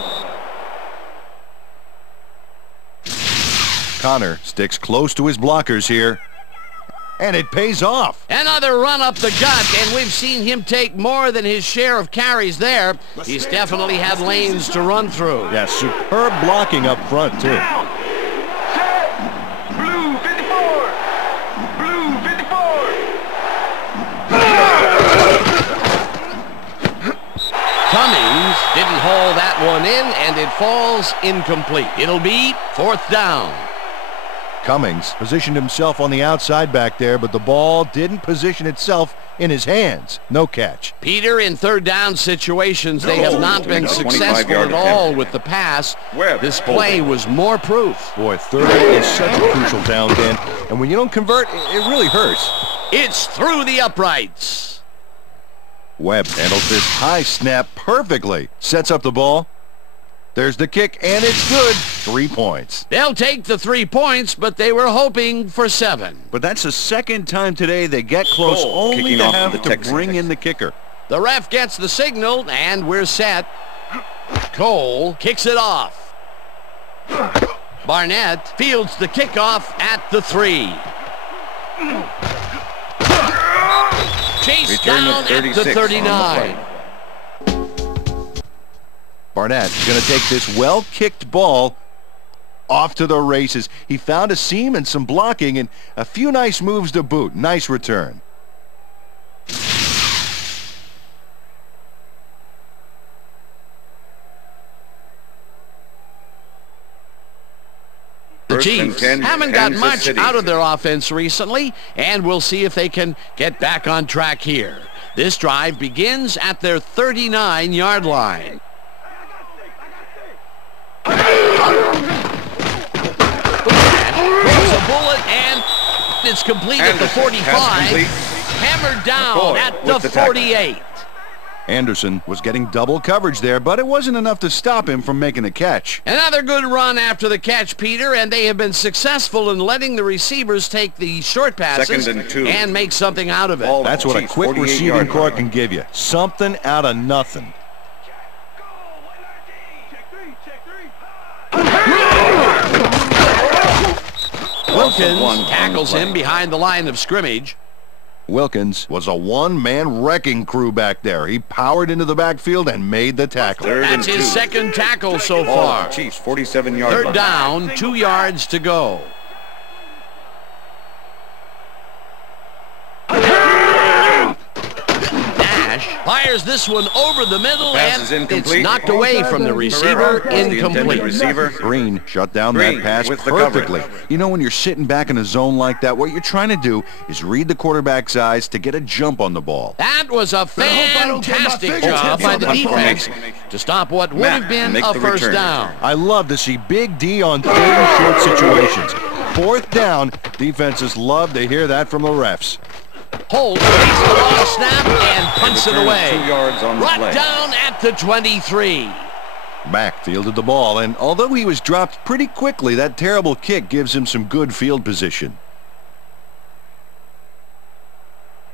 Connor sticks close to his blockers here. And it pays off. Another run up the gut, and we've seen him take more than his share of carries there. He's definitely had lanes to run through. Yeah, superb blocking up front, too. Blue 54. Blue 54. Cummings didn't haul that one in, and it falls incomplete. It'll be fourth down. Cummings positioned himself on the outside back there, but the ball didn't position itself in his hands. No catch. Peter, in third down situations, they have not been successful at all with the pass. This play was more proof. Boy, third is such a crucial down, Dan. And when you don't convert, it really hurts. It's through the uprights. Webb handles this high snap perfectly. Sets up the ball. There's the kick, and it's good. 3 points. They'll take the 3 points, but they were hoping for 7. But that's the second time today they get close, only to have to bring in the kicker. The ref gets the signal, and we're set. Cole kicks it off. Barnett fields the kickoff at the 3. Chased down at the 39. Barnett going to take this well-kicked ball off to the races. He found a seam and some blocking and a few nice moves to boot. Nice return. The Chiefs haven't got much out of their offense recently, and we'll see if they can get back on track here. This drive begins at their 39-yard line. Throws a bullet, and it's complete at the 45. Hammered down at the 48. Anderson was getting double coverage there, but it wasn't enough to stop him from making a catch. Another good run after the catch, Peter, and they have been successful in letting the receivers take the short passes and make something out of it. That's what a quick receiving corps can give you. Something out of nothing. Wilkins tackles him behind the line of scrimmage. Wilkins was a one-man wrecking crew back there. He powered into the backfield and made the tackle. That's his second tackle so far. Chiefs, 47-yard line. Third down, 2 yards to go. Nash fires this one over the middle, and it's knocked away from the receiver. Incomplete. Green shut down that pass perfectly. You know, when you're sitting back in a zone like that, what you're trying to do is read the quarterback's eyes to get a jump on the ball. That was a fantastic job by the defense to stop what would have been a first down. I love to see Big D on third and short situations. Fourth down, defenses love to hear that from the refs. Holt takes the long snap and punts it away. 2 yards on the Brought play. down at the 23. Mack fielded the ball, and although he was dropped pretty quickly, that terrible kick gives him some good field position.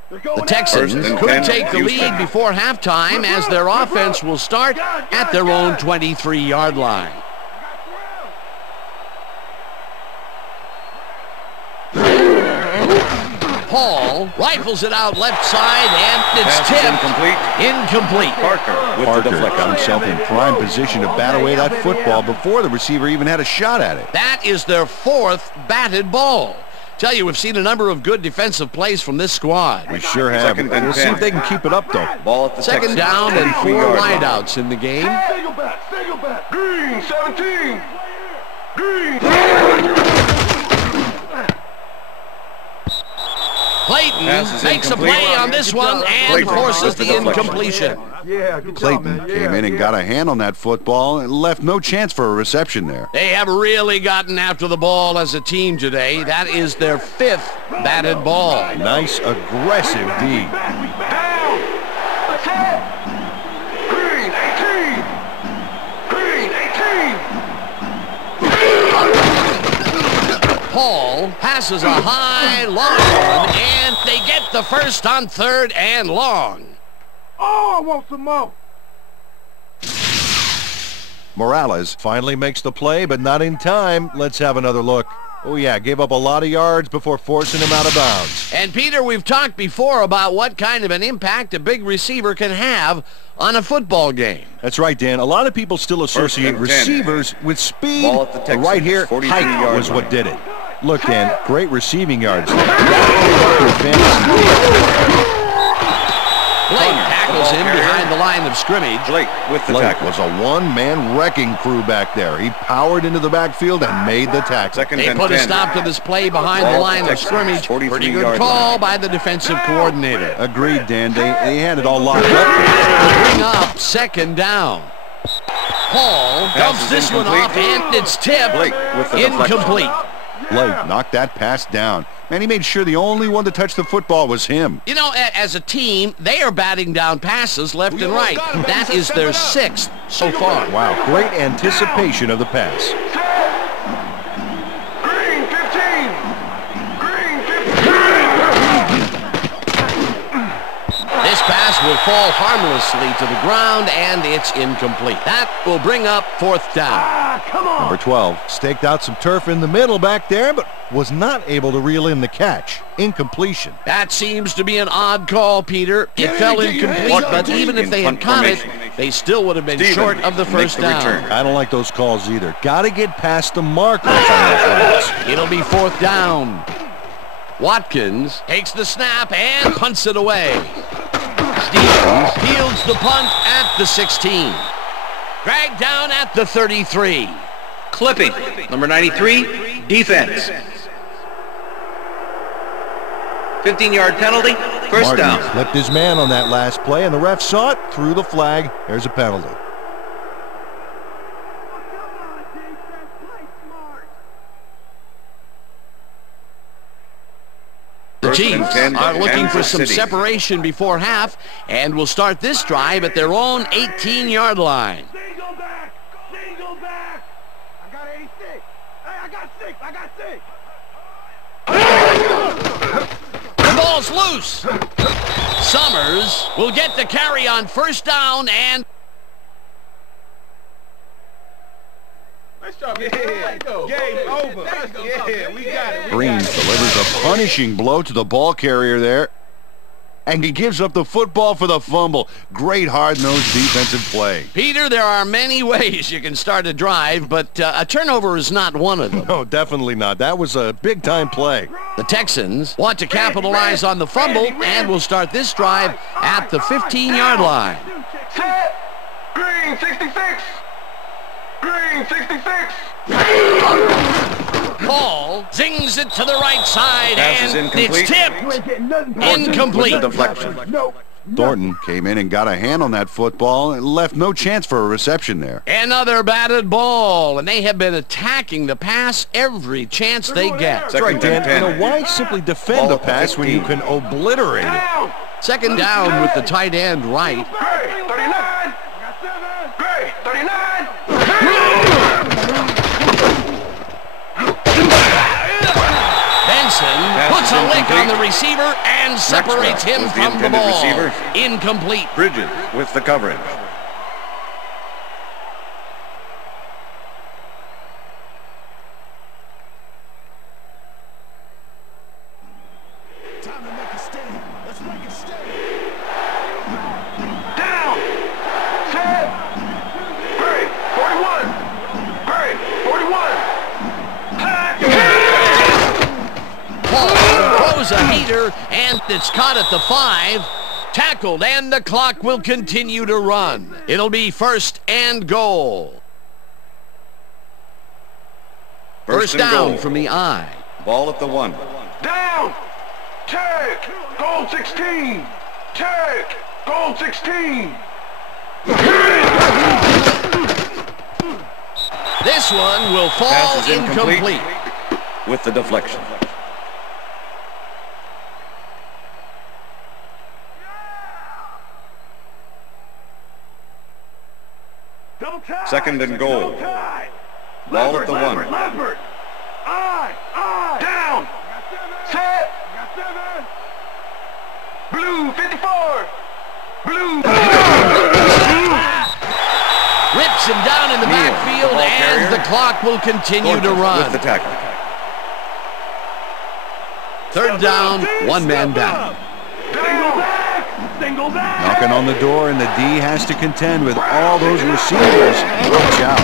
The Texans could take the lead before halftime, as their offense will start at their own 23-yard line. Paul rifles it out left side, and it's tipped. Incomplete. Parker got himself in prime position to bat away that football before the receiver even had a shot at it. That is their fourth batted ball. Tell you, we've seen a number of good defensive plays from this squad. We sure have. We'll see if they can keep it up, though. Ball at the Second down and 4 wideouts in the game. Single back. Green, 17. Green. Clayton makes a play on this one and forces the incompletion. Yeah, good job, Clayton man. came in and got a hand on that football and left no chance for a reception there. They have really gotten after the ball as a team today. That is their 5th batted ball. Nice aggressive D. Down. Set. Green 18. Green 18. Paul passes a high, long one, and they get the first on 3rd and long. Oh, I want some more. Morales finally makes the play, but not in time. Let's have another look. Oh, yeah, gave up a lot of yards before forcing him out of bounds. And, Peter, we've talked before about what kind of an impact a big receiver can have on a football game. That's right, Dan. A lot of people still associate receivers with speed. Ball at the Texans, Right here, 43 height yard was what line. did it. Look, Dan, great receiving yards. Blake tackles him behind the line of scrimmage. Blake with the Blake tackle. was a one-man wrecking crew back there. He powered into the backfield and made the tackle. Second They and put a 10. stop to this play behind the Ball line of Texans, scrimmage. 43 Pretty good yard call line. by the defensive coordinator. Agreed, Dan. They had it all locked up. Bring up 2nd down. Paul dumps is this one incomplete. off, and it's tipped. Blake with the Incomplete. Blake knocked that pass down. Man, he made sure the only one to touch the football was him. You know, as a team, they are batting down passes left and right. That is their 6th so far. Wow, great anticipation of the pass. Green 15. Green 15. This pass will fall harmlessly to the ground, and it's incomplete. That will bring up 4th down. Number 12 staked out some turf in the middle back there, but was not able to reel in the catch. Incompletion. That seems to be an odd call, Peter. It fell incomplete, but even if they had caught it, they still would have been short of the first down. I don't like those calls either. Got to get past the markers on those routes. It'll be 4th down. Watkins takes the snap and punts it away. Stevens fields the punt at the 16. Dragged down at the 33. Clipping, number 93, defense. 15-yard penalty, first Martin down. flipped his man on that last play, and the ref saw it, threw the flag. There's a penalty. The First and Chiefs 10 are looking for Kansas some City. separation before half and will start this drive at their own 18-yard line. Single back. Single back. I got 86. Hey, I got 6. I got 6. The ball's loose. Summers will get the carry on 1st down and Nice job. Yeah. Game over. Yeah, we got it. Green delivers a punishing blow to the ball carrier there. And he gives up the football for the fumble. Great hard-nosed defensive play. Peter, there are many ways you can start a drive, but a turnover is not one of them. No, definitely not. That was a big-time play. The Texans want to capitalize on the fumble and will start this drive at the 15-yard line. Set. Green 66. Green 66. Paul zings it to the right side, Pass is and incomplete. it's tipped. With Incomplete. the deflection. Thornton came in and got a hand on that football and left no chance for a reception there. Another batted ball, and they have been attacking the pass every chance they get. Second and 10. You know, why simply defend Ball the at the pass when you 15. can obliterate it? 2nd down with the tight end right. Gray 39. Gray 39. Benson puts a lick on the receiver and separates him was the from the intended ball. receiver. Incomplete. Bridges with the coverage. Down. Set. Gray 41. Gray 41. Paul throws a heater, and it's caught at the 5. Tackled, and the clock will continue to run. It'll be 1st and goal. First and down goal. from the I. Ball at the 1. Down. Check. Goal 16. Check. Goal 16. This one will fall Pass is incomplete. With the deflection. Second and goal. Ball at the 1. Leopard. Down. Set. Blue 54. Blue. Rips him down in the backfield, and the clock will continue to run. With the tackle. Third down, one man down. Knocking on the door, and the D has to contend with all those receivers. Watch out.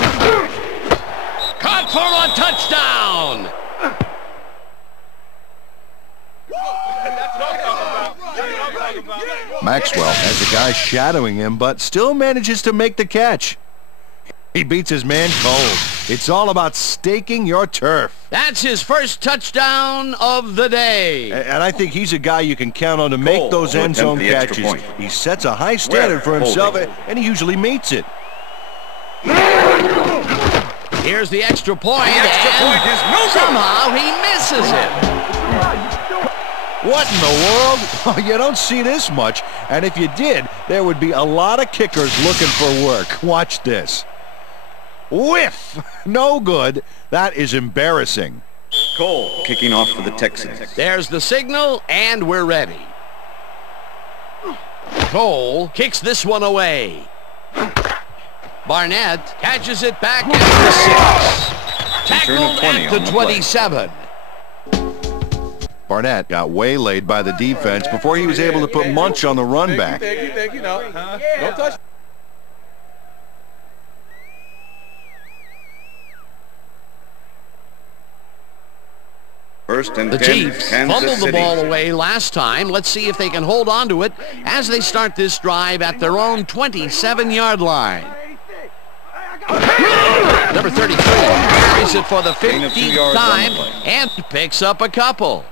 Caught for a touchdown. Maxwell has a guy shadowing him, but still manages to make the catch. He beats his man cold. It's all about staking your turf. That's his first touchdown of the day. And I think he's a guy you can count on to make those end zone catches. He sets a high standard for himself, and he usually meets it. Here's the extra point. The extra point is no good. Somehow he misses it. What in the world? Oh, you don't see this much. And if you did, there would be a lot of kickers looking for work. Watch this. Whiff! No good. That is embarrassing. Cole kicking off for the Texans. There's the signal, and we're ready. Cole kicks this one away. Barnett catches it back at the 6. Tackled at the 27. Barnett got waylaid by the defense before he was able to put Munch on the run back. Thank you. No. Don't touch. First and the 10, Chiefs Kansas fumbled the City. ball away last time. Let's see if they can hold on to it as they start this drive at their own 27-yard line. Number 33 carries it for the 15th time and picks up a couple.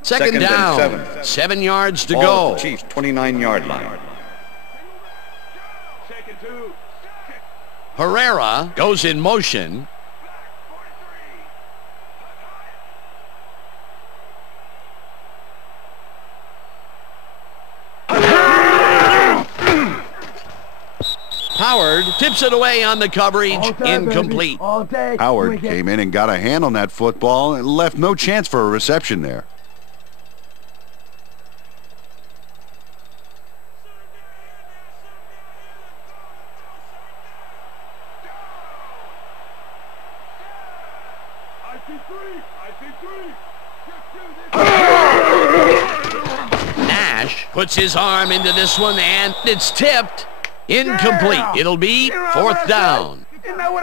Second down, 7 yards to go. Chiefs 29-yard line. Herrera goes in motion. Howard tips it away on the coverage. Incomplete. Howard came in and got a hand on that football and left no chance for a reception there. Nash puts his arm into this one, and it's tipped. Incomplete. It'll be 4th down.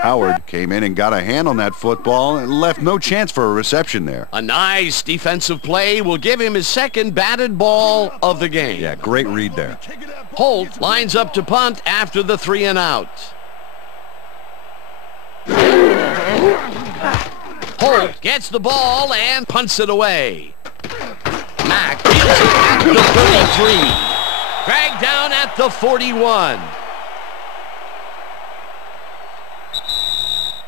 Howard came in and got a hand on that football and left no chance for a reception there. A nice defensive play will give him his second batted ball of the game. Yeah, great read there. Holt lines up to punt after the 3 and out. Holt gets the ball and punts it away. Mack fields it at the 33. Dragged down at the 41.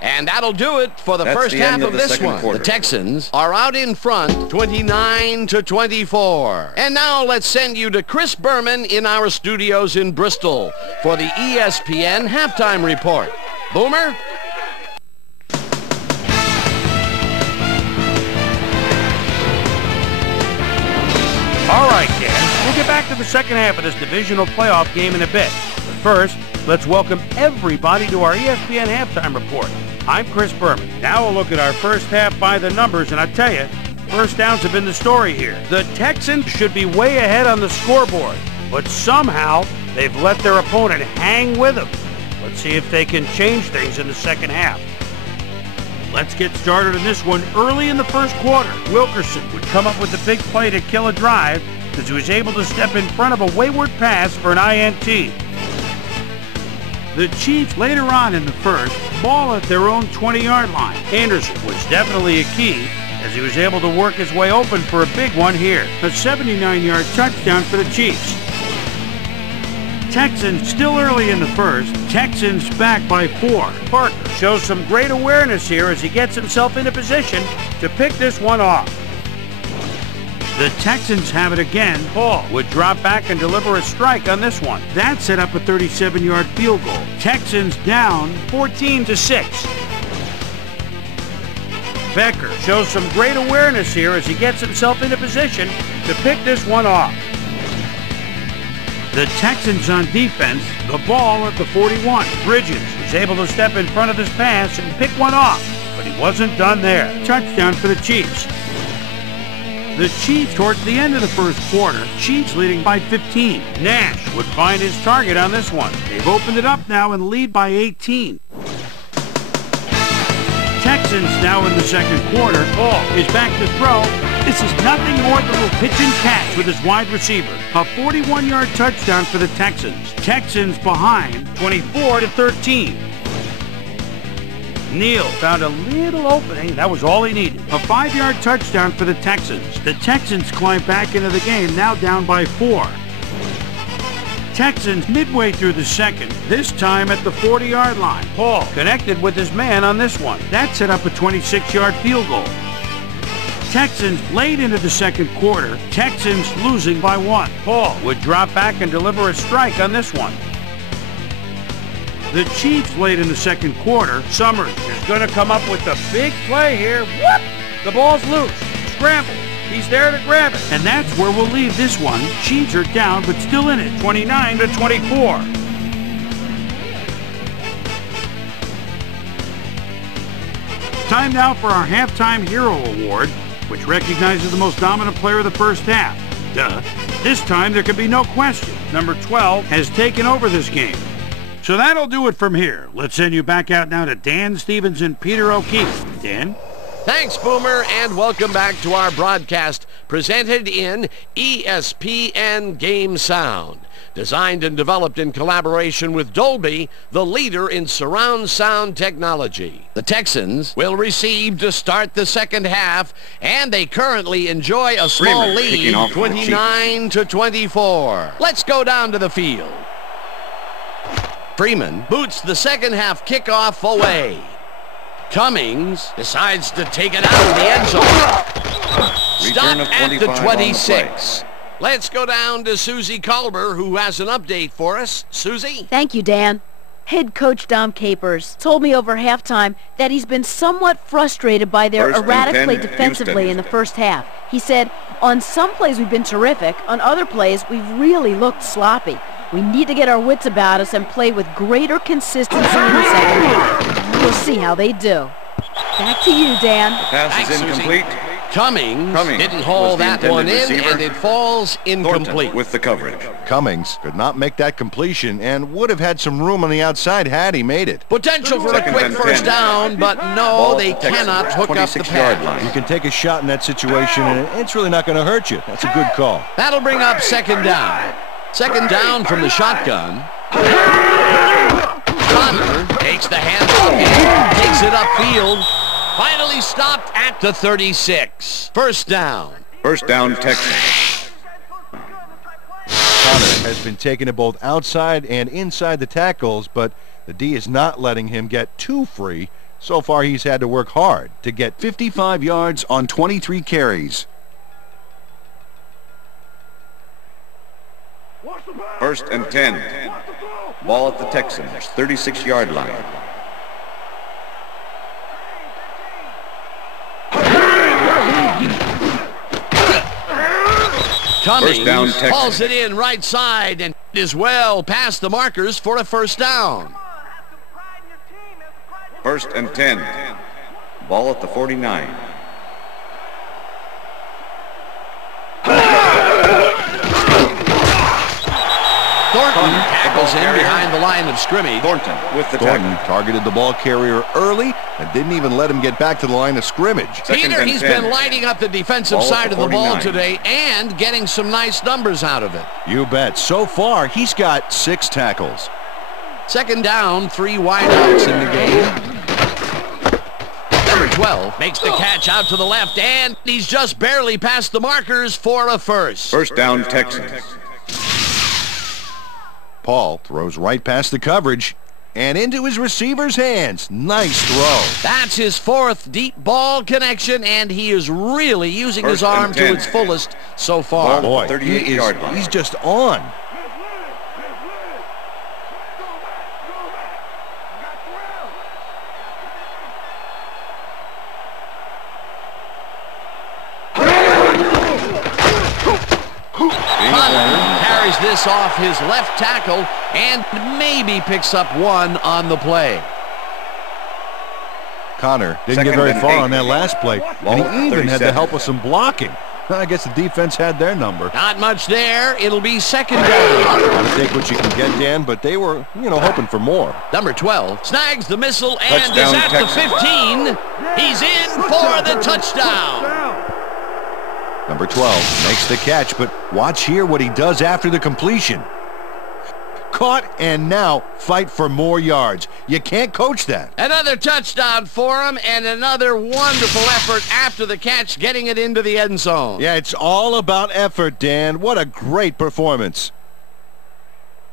And that'll do it for the first half of this one. The Texans are out in front, 29-24. And now let's send you to Chris Berman in our studios in Bristol for the ESPN Halftime Report. Boomer? All right, Dan. We'll get back to the second half of this divisional playoff game in a bit. But first, let's welcome everybody to our ESPN Halftime Report. I'm Chris Berman. Now we'll look at our first half by the numbers, and I tell you, first downs have been the story here. The Texans should be way ahead on the scoreboard, but somehow they've let their opponent hang with them. Let's see if they can change things in the second half. Let's get started in this one early in the first quarter. Wilkerson would come up with the big play to kill a drive as he was able to step in front of a wayward pass for an INT. The Chiefs later on in the first ball at their own 20-yard line. Anderson was definitely a key as he was able to work his way open for a big one here. A 79-yard touchdown for the Chiefs. Texans still early in the first. Texans back by 4. Parker shows some great awareness here as he gets himself into position to pick this one off. The Texans have it again. Paul would drop back and deliver a strike on this one. That set up a 37-yard field goal. Texans down 14-6. Becker shows some great awareness here as he gets himself into position to pick this one off. The Texans on defense, the ball at the 41. Bridges was able to step in front of this pass and pick one off, but he wasn't done there. Touchdown for the Chiefs. The Chiefs towards the end of the first quarter, Chiefs leading by 15. Nash would find his target on this one. They've opened it up now and lead by 18. Texans now in the second quarter. Paul is back to throw. This is nothing more than a little pitch and catch with his wide receiver. A 41-yard touchdown for the Texans. Texans behind 24-13. Neal found a little opening. That was all he needed. A 5-yard touchdown for the Texans. The Texans climb back into the game, now down by 4. Texans midway through the second, this time at the 40-yard line. Paul connected with his man on this one. That set up a 26-yard field goal. Texans late into the second quarter, Texans losing by 1. Paul would drop back and deliver a strike on this one. The Chiefs late in the second quarter. Summers is going to come up with the big play here. Whoop! The ball's loose. Scramble. He's there to grab it. And that's where we'll leave this one. Chiefs are down, but still in it. 29-24. Time now for our Halftime Hero Award, which recognizes the most dominant player of the first half. Duh. This time there can be no question. Number 12 has taken over this game. So that'll do it from here. Let's send you back out now to Dan Stevens and Peter O'Keefe. Dan? Thanks, Boomer, and welcome back to our broadcast presented in ESPN Game Sound. Designed and developed in collaboration with Dolby, the leader in surround sound technology. The Texans will receive to start the second half, and they currently enjoy a small lead, 29-24. Let's go down to the field. Freeman boots the second half kickoff away. Cummings decides to take it out of the end zone. Stop at the 26. Let's go down to Susie Culber, who has an update for us. Susie? Thank you, Dan. Head coach Dom Capers told me over halftime that he's been somewhat frustrated by their erratic play defensively in the first half. He said, on some plays we've been terrific, on other plays we've really looked sloppy. We need to get our wits about us and play with greater consistency in the second half. We'll see how they do. Back to you, Dan. The pass is incomplete. Cummings didn't haul that one in, and it falls incomplete. Thornton with the coverage. Cummings could not make that completion and would have had some room on the outside had he made it. Potential for a quick first down, but no, they cannot hook up the pass. You can take a shot in that situation, and it's really not going to hurt you. That's a good call. That'll bring up second down. Second down from the shotgun. Connor takes the handoff and takes it upfield. Finally stopped at the 36. First down. First down, Texans. Connor has been taking it both outside and inside the tackles, but the D is not letting him get too free. So far, he's had to work hard to get 55 yards on 23 carries. First and 10. Ball at the Texans, 36-yard line. Cummings hauls it in right side and is well past the markers for a first down. First and 10. Ball at the 49. Thornton tackles in behind the line of scrimmage. Thornton with the Thornton tackle. targeted the ball carrier early and didn't even let him get back to the line of scrimmage. Peter, he's been lighting up the defensive side of the ball today and getting some nice numbers out of it. You bet. So far, he's got 6 tackles. Second down, 3 wideouts in the game. Number 12 makes the catch out to the left, and he's just barely past the markers for a first. First down, Texans. Paul throws right past the coverage and into his receiver's hands. Nice throw. That's his 4th deep ball connection, and he is really using his arm to its fullest so far. Boy, 38-yard line. he's just on. Carries this off his left tackle and maybe picks up 1 on the play. Connor didn't get very far on that last play, and he even had the help of some blocking. I guess the defense had their number. Not much there. It'll be second down. Got to take what you can get, Dan, but they were, hoping for more. Number 12 snags the missile and Touchdown, is at Texans. the 15. He's in for the touchdown. Number 12 makes the catch, but watch here what he does after the completion. Caught, and now fight for more yards. You can't coach that. Another touchdown for him, and another wonderful effort after the catch, getting it into the end zone. Yeah, it's all about effort, Dan. What a great performance.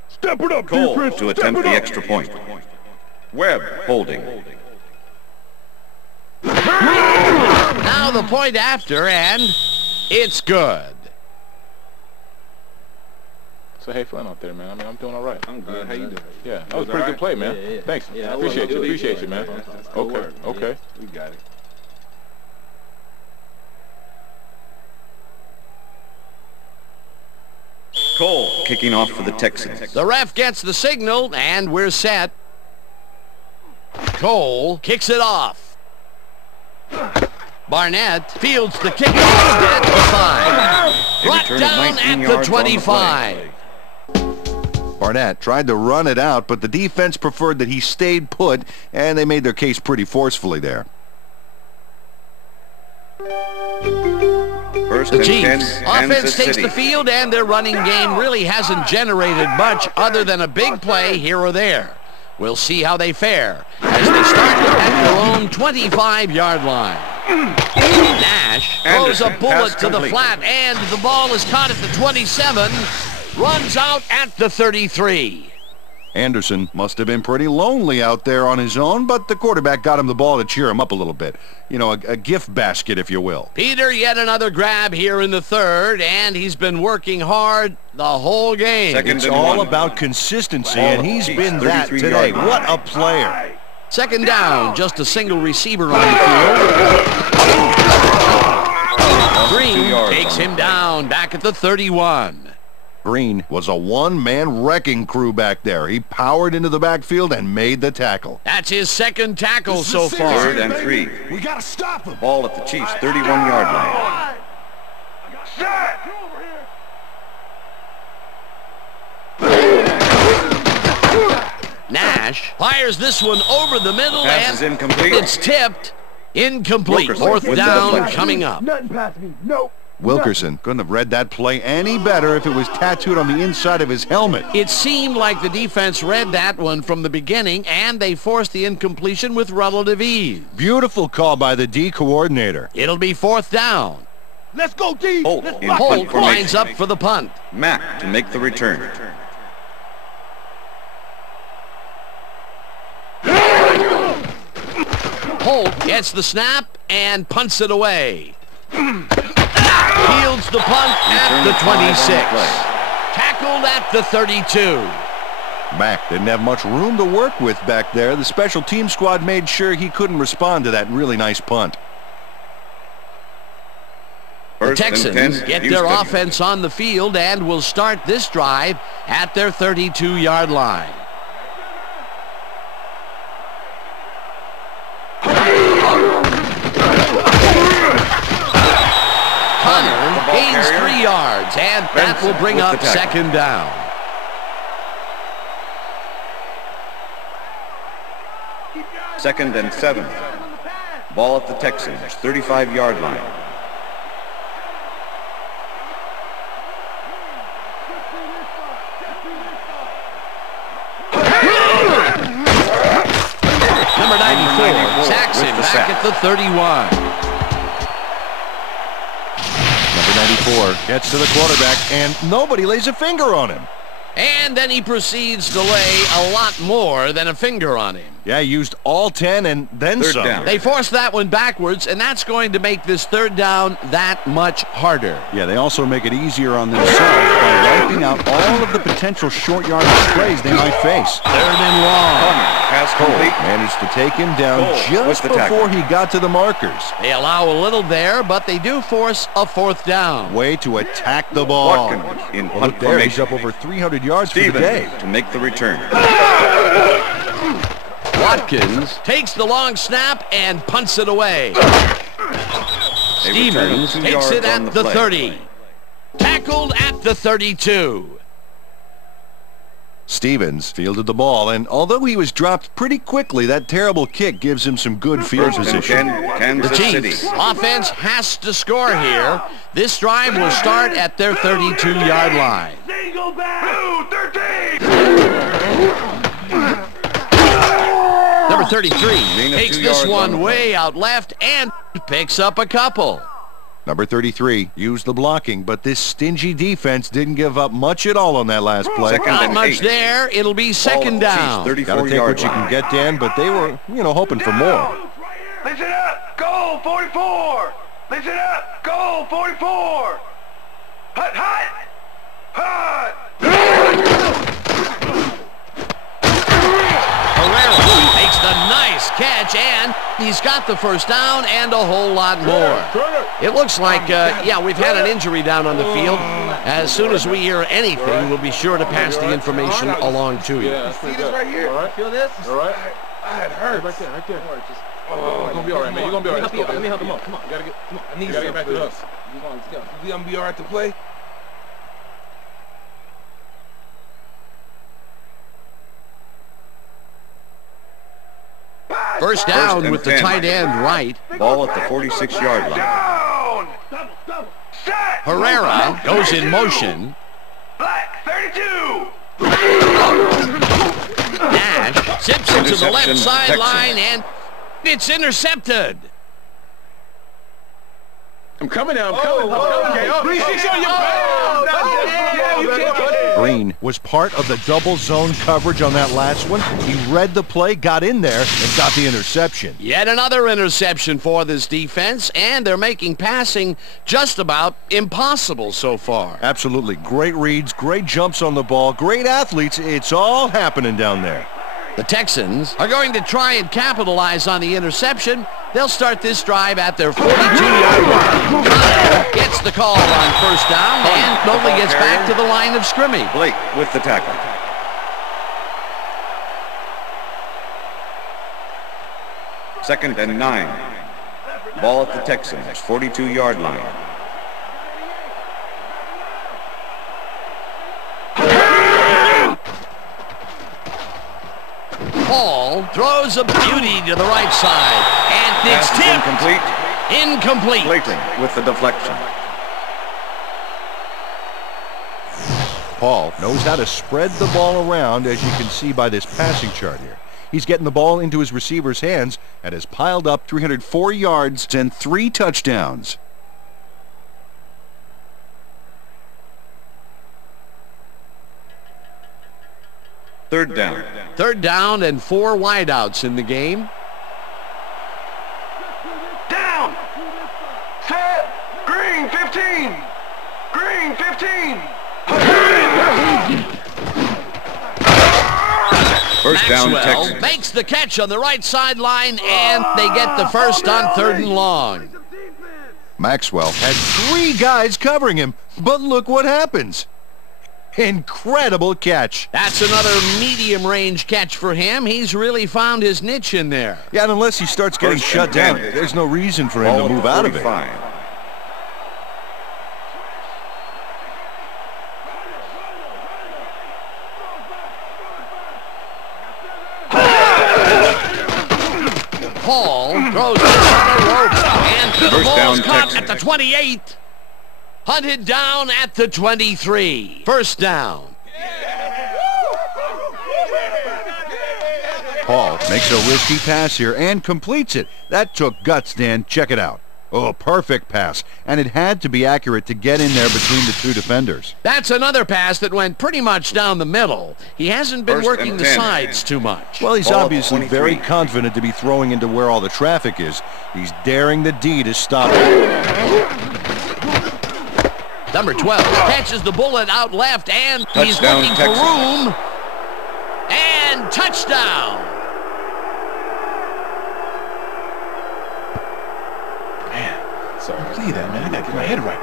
Step it up, Cole defense. to attempt the extra point. Webb holding. Now the point after, and it's good. So hey, Flynn out there, man. I mean, I'm doing all right. I'm good. How you doing? Yeah, that was a pretty good play, man. Yeah. Thanks. Yeah, Appreciate you. really Appreciate good. you, man. That's good Okay. work. Okay. Yeah, we got it. Cole kicking off for the Texans. The ref gets the signal, and we're set. Cole kicks it off. Barnett fields the kickoff at the 5. Brought return of down 19 at the yards on the 25. Barnett tried to run it out, but the defense preferred that he stayed put, and they made their case pretty forcefully there. First The and 10, Chiefs Kansas offense takes City. the field, and their running game really hasn't generated much other than a big play here or there. We'll see how they fare as they start at their own 25-yard line. Nash throws a Anderson, bullet pass to the complete. flat, and the ball is caught at the 27, runs out at the 33. Anderson must have been pretty lonely out there on his own, but the quarterback got him the ball to cheer him up a little bit. You know, a gift basket, if you will. Peter, yet another grab here in the 3rd, and he's been working hard the whole game. Second It's and all 1. about consistency, Ball and at the he's Chiefs, been that 33 today. yard line. What a player. Second down, just a single receiver on the field. Green 2 yards takes on the him play. down back at the 31. Green was a one-man wrecking crew back there. He powered into the backfield and made the tackle. That's his second tackle so far. Third and 3. We gotta stop him. Ball at the Chiefs, 31-yard line. Set. Nash fires this one over the middle, Pass is and incomplete. it's tipped. Incomplete. Wilkerson 4th with the down deflection. coming up. Nothing past me. Nope. Wilkerson couldn't have read that play any better if it was tattooed on the inside of his helmet. It seemed like the defense read that one from the beginning, and they forced the incompletion with relative ease. Beautiful call by the D coordinator. It'll be 4th down. Let's go, D. Holt Let's in rock. punt Holt lines formation. up for the punt. Mack to make the return. Holt gets the snap and punts it away. Fields the punt at the 26. Tackled at the 32. Mack didn't have much room to work with back there. The special team squad made sure he couldn't respond to that really nice punt. The First and Texans 10, get their Houston. offense on the field and will start this drive at their 32-yard line. Connor gains carrier. 3 yards, and that will Benson bring with up the tackle. second down. Second and 7. Ball at the Texans, 35-yard line. back at the 31. Number 94 gets to the quarterback, and nobody lays a finger on him. And then he proceeds to lay a lot more than a finger on him. Yeah, he used all 10 and then Third some. down. They forced that one backwards, and that's going to make this third down that much harder. Yeah, they also make it easier on themselves by wiping out all of the potential short yardage plays they might face. Third and long. Pass Cole complete. managed to take him down just the tackle. before he got to the markers. They allow a little there, but they do force a fourth down. Way to attack the ball. Watkins in Well, punt look there, he's formation. up over 300 yards for the day. Stevens to make the return. Watkins takes the long snap and punts it away. Stevens return 2 takes it yards on at the the play. 30. Tackled at the 32. Stevens fielded the ball, and although he was dropped pretty quickly, that terrible kick gives him some good field First and position. 10, The Kansas City. Chiefs offense has to score here. This drive will start at their 32-yard line. Single back. Blue 13. Number 33 Gain of takes 2 this yards on one the play. way out left and picks up a couple. Number 33 used the blocking, but this stingy defense didn't give up much at all on that last play. Second Not and much 8. there. It'll be second down. 34 Got to take yard what you can line. get, Dan, but they were, hoping for more. Listen up. Goal 44. Listen up. Goal 44. Hut, hut. Hut. Herrera makes the nice catch, and he's got the first down and a whole lot more. It looks like, we've had an injury down on the field. As soon as we hear anything, we'll be sure to pass the information along to you. Yeah, See this right here? All right. Feel this? All right. It hurts. Right there, right there. You're gonna be all right, man. You're gonna be all right. Let's go. Let me help him up. Come on. You gotta get, come on. I need You gotta get back to something. us. Come on, let's go. You gonna be all right to play? First down First and with the 10. tight end right. Ball at the 46-yard line. Down. Set. Herrera goes in motion. Black 32. Nash zips it to the left Interception, sideline, and it's intercepted. I'm coming now. I'm coming. Okay. 3-6 on your Green was part of the double zone coverage on that last one. He read the play, got in there, and got the interception. Yet another interception for this defense, and they're making passing just about impossible so far. Absolutely. Great reads, great jumps on the ball, great athletes. It's all happening down there. The Texans are going to try and capitalize on the interception. They'll start this drive at their 42-yard line. Gets the call on first down and only gets back to the line of scrimmage. Blake with the tackle. Second and 9. Ball at the Texans, 42-yard line. Paul throws a beauty to the right side, and it's Pass is tipped. incomplete. Incomplete. Blake with the deflection. Paul knows how to spread the ball around, as you can see by this passing chart here. He's getting the ball into his receiver's hands and has piled up 304 yards and 3 touchdowns. Third down. Third down and 4 wideouts in the game. Down. Set. Green 15. Green 15. First down, Maxwell Texans. makes the catch on the right sideline, and they get the first on third and long. Maxwell had 3 guys covering him, but look what happens. Incredible catch. That's another medium-range catch for him. He's really found his niche in there. Yeah, and unless he starts getting First shut and down, 10. there's no reason for him Ball to at move the out of it. 45. Paul throws it on a rope, and the First ball's down, caught Texans. at the 28. Hunted down at the 23. First down. Paul makes a risky pass here and completes it. That took guts, Dan. Check it out. Oh, perfect pass. And it had to be accurate to get in there between the two defenders. That's another pass that went pretty much down the middle. He hasn't been working the sides too much. Well, he's obviously very confident to be throwing into where all the traffic is. He's daring the D to stop it. Number 12 catches the bullet out left, and he's looking for room. And touchdown. So see that, man. I gotta get my head right.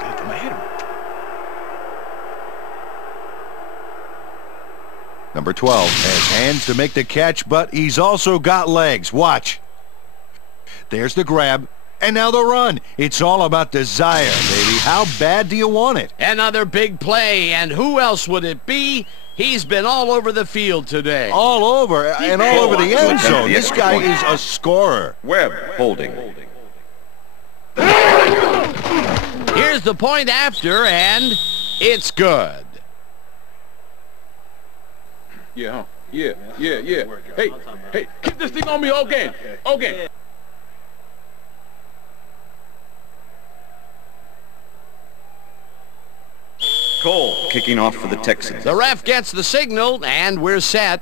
Number 12 has hands to make the catch, but he's also got legs. Watch. There's the grab, and now the run. It's all about desire, baby. How bad do you want it? Another big play, and who else would it be? He's been all over the field today. All over, and all over the end zone. This guy is a scorer. Webb holding. Here's the point after, and it's good. Yeah, yeah. Hey, keep this thing on me all game. Okay. Cole kicking off for the Texans. The ref gets the signal, and we're set.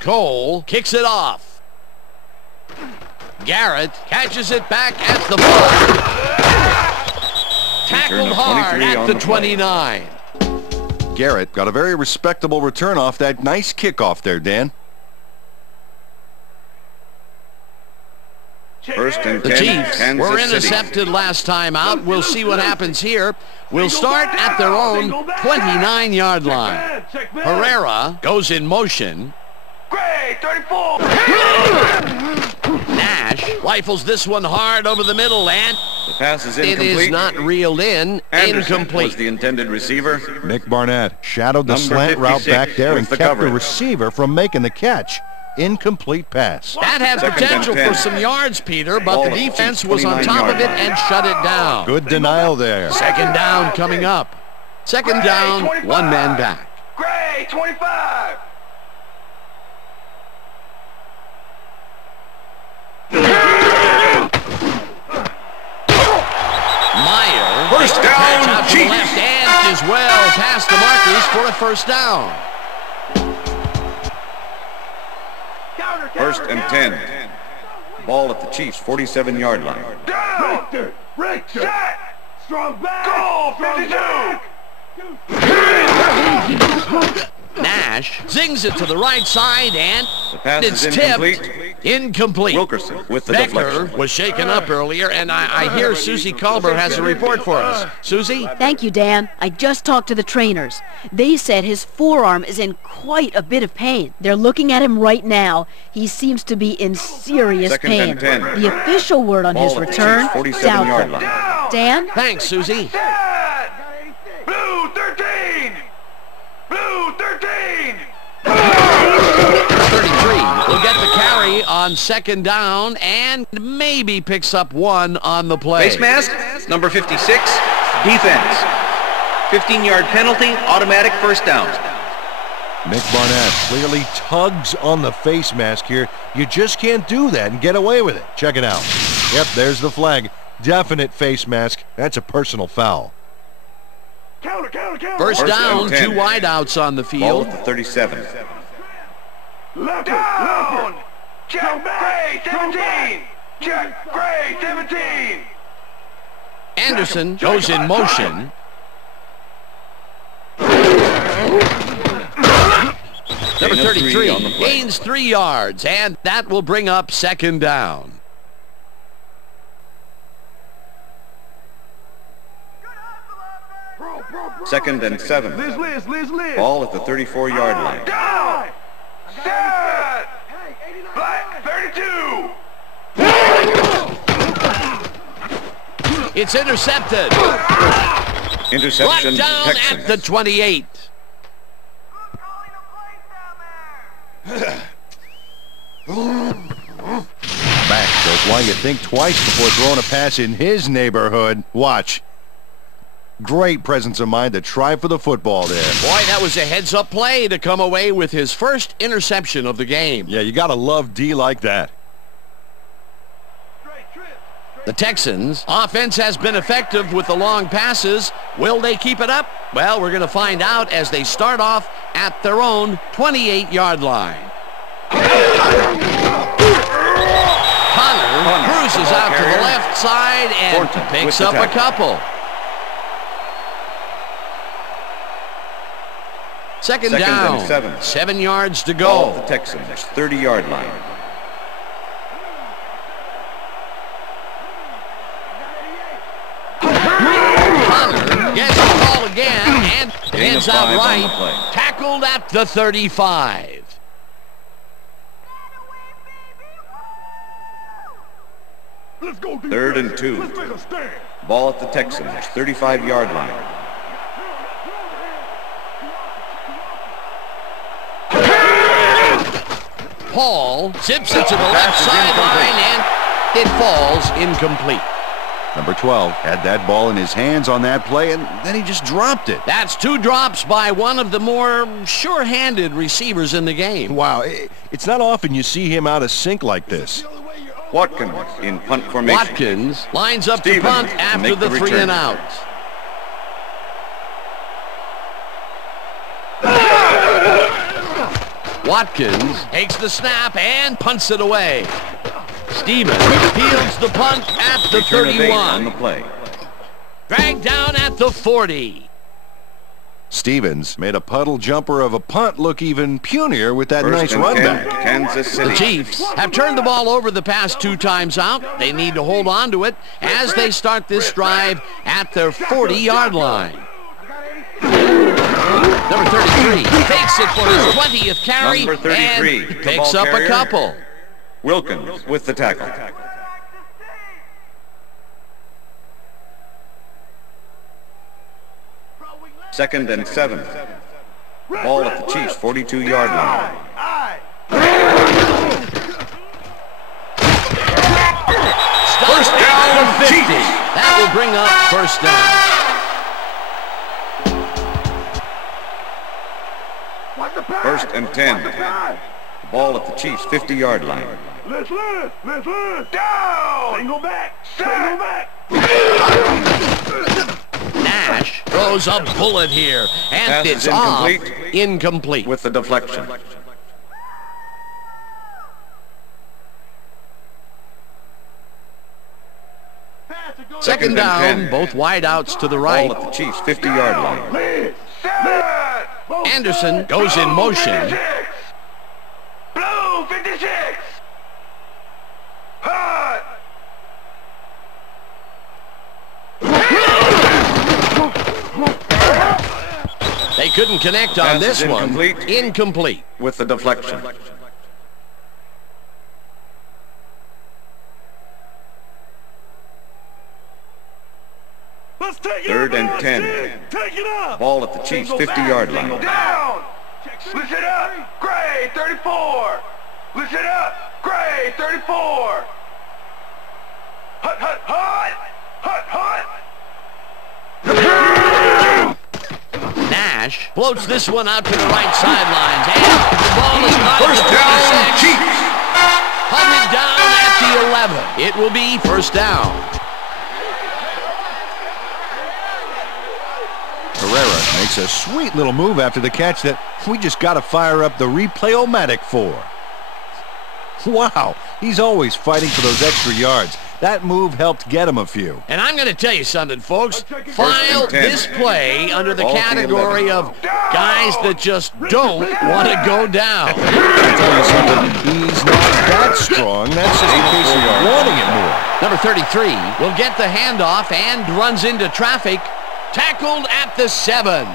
Cole kicks it off. Garrett catches it back at the ball. Tackled hard at the 29. Garrett got a very respectable return off that nice kickoff there, Dan. First and 10, the Chiefs Kansas were City. Intercepted last time out. We'll see what happens here. We'll start at their own 29-yard line. Herrera goes in motion. Great, 34. Nash rifles this one hard over the middle, and the pass is it incomplete. is not reeled in. Anderson Incomplete. was the intended receiver. Nick Barnett shadowed the Number slant route back there and the kept coverage. the receiver from making the catch. Incomplete pass. That had Second potential and 10. for some yards, Peter, but Ball the at the defense Chiefs' was on top of it 29-yard and shut it down. Good denial there. Second down coming up. Second down, 25. one man back. Great, 25. Meyer. First down, catch out to the Chiefs. left and is well past the markers for a first down. First and 10. Ball at the Chiefs' 47-yard line. Down. Richter. Set. Strong back. Goal, 52. Nash zings it to the right side, and The pass it's is tipped. incomplete. Incomplete. Wilkerson with the Becker deflection. was shaken up earlier, and I hear Susie Culber has a report for us. Susie? Thank you, Dan. I just talked to the trainers. They said his forearm is in quite a bit of pain. They're looking at him right now. He seems to be in serious Second pain. and 10. The official word on his Ball at the return, Chiefs' 47-yard doubtful. line. Dan? Thanks, Susie. Set. Blue 13. Blue 13. 33 will get the carry on second down and maybe picks up one on the play. Face mask, number 56, defense. 15-yard penalty, automatic first down. Nick Barnett clearly tugs on the face mask here. You just can't do that and get away with it. Check it out. Yep, there's the flag. Definite face mask. That's a personal foul. Counter. First down, and 10. 2 wideouts on the Ball field. at the 37. Left. Down. Check Gray 17. Check Gray 17. Anderson goes in motion. Number 33 on the play. gains 3 yards, and that will bring up second down. Second and 7. Liz. Ball at the 34-yard line. Down. Set. Black 32. It's intercepted. Interception, Brought down Texans. at the 28. Back shows why you think twice before throwing a pass in his neighborhood. Watch. Great presence of mind to try for the football there. Boy, that was a heads-up play to come away with his first interception of the game. Yeah, you got to love D like that. The Texans' offense has been effective with the long passes. Will they keep it up? Well, we're going to find out as they start off at their own 28-yard line. Connor cruises out to the left side and picks up a couple. Second down, and 7 yards to go. Ball the Texans, 30-yard line. Connor gets the ball again and ends out right. Tackled at the 35. Let's go, 3rd and 2. Let's make a stand. Ball at the Texans, 35-yard line. Paul zips it to the left sideline, and it falls incomplete. Number 12 had that ball in his hands on that play, and then he just dropped it. That's 2 drops by one of the more sure-handed receivers in the game. Wow, it's not often you see him out of sync like this. Watkins in punt formation. Watkins lines up to Stevens punt to after make the the 3 return. and out. Watkins takes the snap and punts it away. Stevens fields the punt at the Return of 8 on 31. the play. Dragged down at the 40. Stevens made a puddle jumper of a punt look even punier with that nice First and run 10, back. Kansas City. The Chiefs have turned the ball over the past 2 times out. They need to hold on to it as they start this drive at their 40-yard line. Number 33 takes it for his 20th carry Number 33, and the picks ball up a carrier. couple. Wilkins with the tackle. Second and 7. Ball at the Chiefs' 42-yard line. First down, 50. That will bring up first down. First and 10. Ball at the Chiefs' 50-yard line. Let's learn. Down. Single back. Nash throws a bullet here, and Pass it's is incomplete. off. Incomplete. With the deflection. Second down, 10. both wideouts to the right. Ball at the Chiefs' 50-yard line. Anderson goes in motion. Blue 56. Hot. They couldn't connect on Pass this is one. incomplete. Incomplete. With the deflection. Let's take it 3rd up, and boys. 10. Take it up. Ball at the Chiefs' 50-yard line. Down. Listen up. Gray 34. Listen up. Gray 34. Hut, hut, hut. Hut, hut. Nash floats this one out to the right sidelines, and the ball is caught First down, at the 26. Chiefs. Hunted down at the 11. It will be first down. Herrera makes a sweet little move after the catch that we just got to fire up the replay-o-matic for. Wow, he's always fighting for those extra yards. That move helped get him a few. And I'm going to tell you something, folks. File 10. this play under the Ball to category 11. of guys that just don't want to go down. I'll tell you something, he's not that strong. That's just a case of wanting it more. Number 33 will get the handoff and runs into traffic. Tackled at the 7.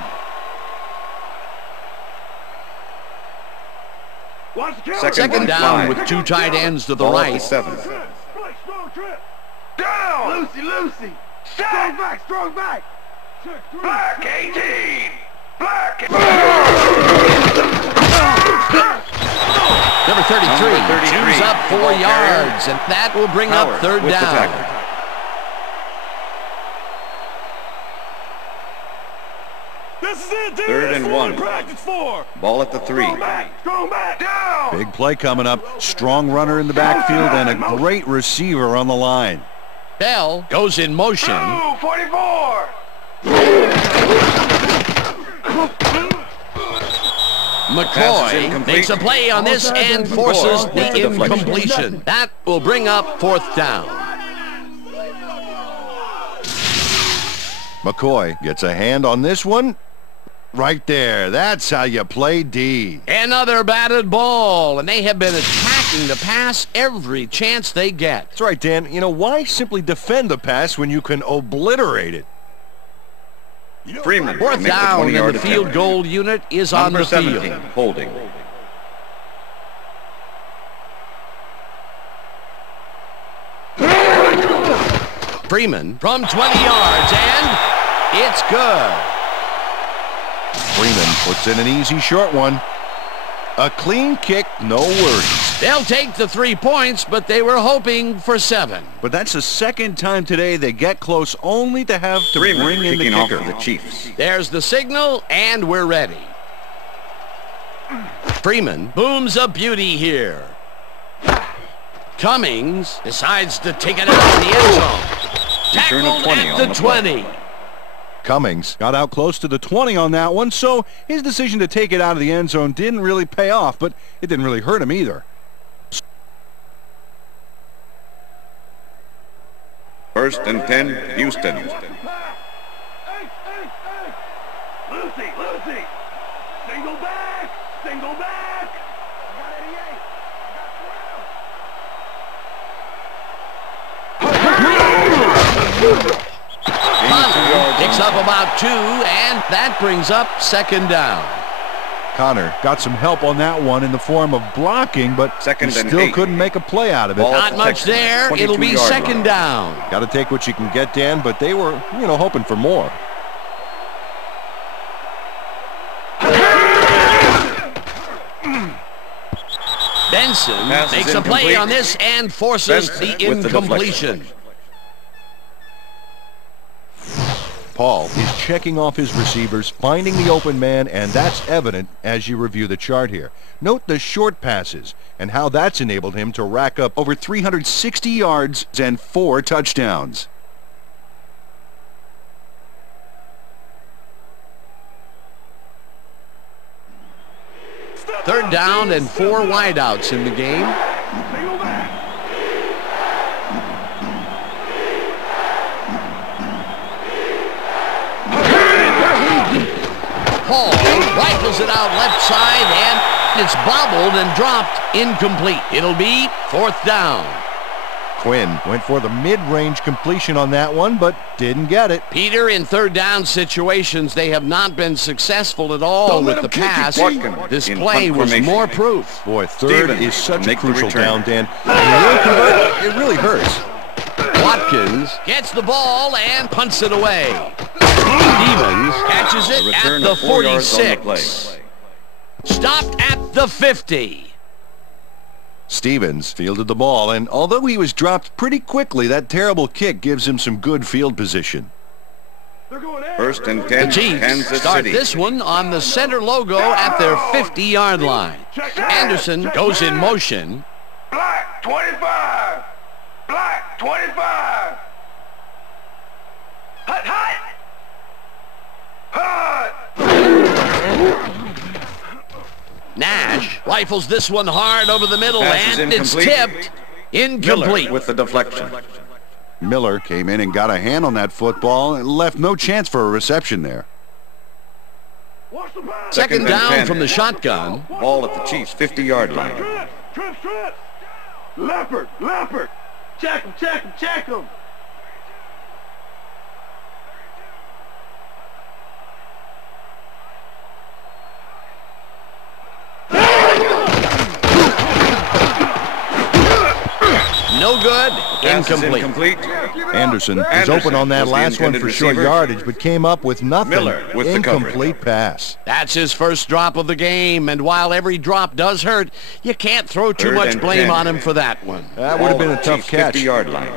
Second down 5. with 2 tight ends to the Ball at the right. 7. Down. Lucy. Strong back. Black 18. Black. Number 33 Number 33, chews up 4 ball carrier. yards, and that will bring Howard up third with the down. tackle. 3rd and 1. Ball at the 3. Strong back, down. Big play coming up. Strong runner in the backfield and a great receiver on the line. Bell goes in motion. 44. McCoy makes a play on this and forces the incompletion. That will bring up 4th down. McCoy gets a hand on this one. Right there. That's how you play D. Another batted ball, and they have been attacking the pass every chance they get. That's right, Dan. You know, why simply defend the pass when you can obliterate it? Freeman. 4th down, and the field goal unit is on the field. Number 17, holding. Freeman from 20 yards, and it's good. Freeman puts in an easy short one. A clean kick, no worries. They'll take the 3 points, but they were hoping for 7. But that's the second time today they get close, only to have to Freeman bring in the kicking off kicker. for the Chiefs. There's the signal, and we're ready. Freeman booms a beauty here. Cummings decides to take it out in the end zone. Return of Tackled 20 at on the the play. 20. Cummings got out close to the 20 on that one, so his decision to take it out of the end zone didn't really pay off, but it didn't really hurt him either. 1st and 10, Houston. Lucy. Single back. Connor picks up about 2, and that brings up 2nd down. Connor got some help on that one in the form of blocking, but Second he and still 8. couldn't make a play out of it. Ball Not much there. It'll be 2nd down. Got to take what you can get, Dan, but they were, hoping for more. Benson Pass is makes a play incomplete. on this and forces Benson the with the incompletion. Paul is checking off his receivers, finding the open man, and that's evident as you review the chart here. Note the short passes and how that's enabled him to rack up over 360 yards and 4 touchdowns. Third down and 4 wideouts in the game. Paul rifles it out left side, and it's bobbled and dropped incomplete. It'll be 4th down. Quinn went for the mid-range completion on that one, but didn't get it. Peter, in 3rd down situations, they have not been successful at all with the pass. This play was more proof. Boy, 3rd Stevens is such a make the crucial return. down, Dan. When you really convert, it really hurts. Watkins gets the ball and punts it away. Stevens catches it at Return the of 4 yards on the 46. play. Stopped at the 50. Stevens fielded the ball, and although he was dropped pretty quickly, that terrible kick gives him some good field position. 1st and The 10, Chiefs Kansas start City. this one on the center logo at their 50-yard line. Anderson goes in motion. Black 25. Black 25. Hut, hut. Hut. Nash rifles this one hard over the middle, Pass is and it's incomplete. tipped. Incomplete. Miller with the deflection. Miller came in and got a hand on that football and left no chance for a reception there. Second and down 10. from the shotgun. Ball at the Chiefs' 50-yard line. Trip. Leopard. Check him. No good. Pass is Incomplete. Anderson was open on that was the last one intended for short receiver. yardage, but came up with nothing. Miller with the Incomplete pass. That's his first drop of the game, and while every drop does hurt, you can't throw too 3rd much and blame 10. on him for that one. That would have been a Ball tough Chiefs' catch. 50-yard line.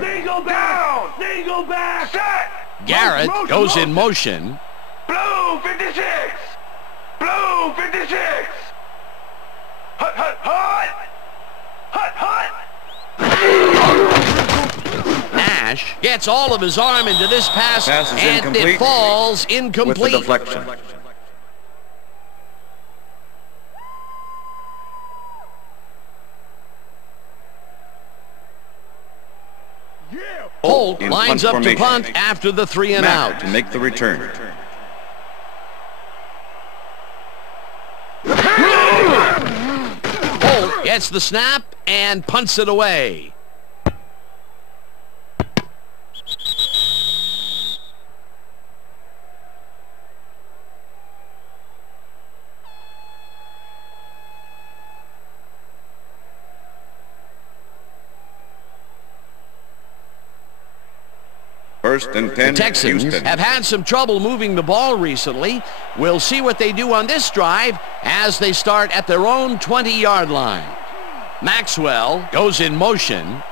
Single back. Set. Garrett goes in motion. Blue 56. Blue 56. Hut, hut, hut. Hut, hut. Nash gets all of his arm into this pass, Pass is and incomplete it falls with the incomplete. deflection. Holt in lines punt up to formation. punt after the 3 and Mack out. to make the return. Holt gets the snap and punts it away. First and 10, The Texans Houston. have had some trouble moving the ball recently. We'll see what they do on this drive as they start at their own 20-yard line. Maxwell goes in motion.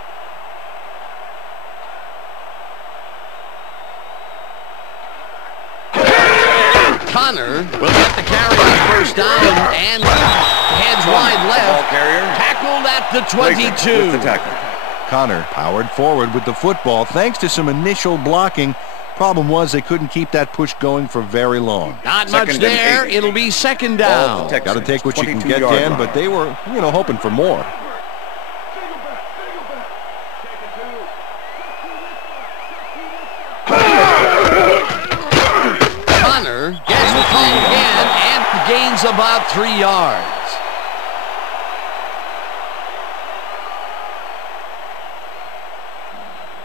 Connor will get the carry on first down and heads wide left. Ball carrier. Tackled at the Latham 22. with the tackle. Connor powered forward with the football thanks to some initial blocking. Problem was they couldn't keep that push going for very long. Not much Second and there. 8. It'll be second Ball down. at the Texans, Got to take what you can 22 get, yard Dan, line. but they were, hoping for more. Connor gets the call again and gains about 3 yards.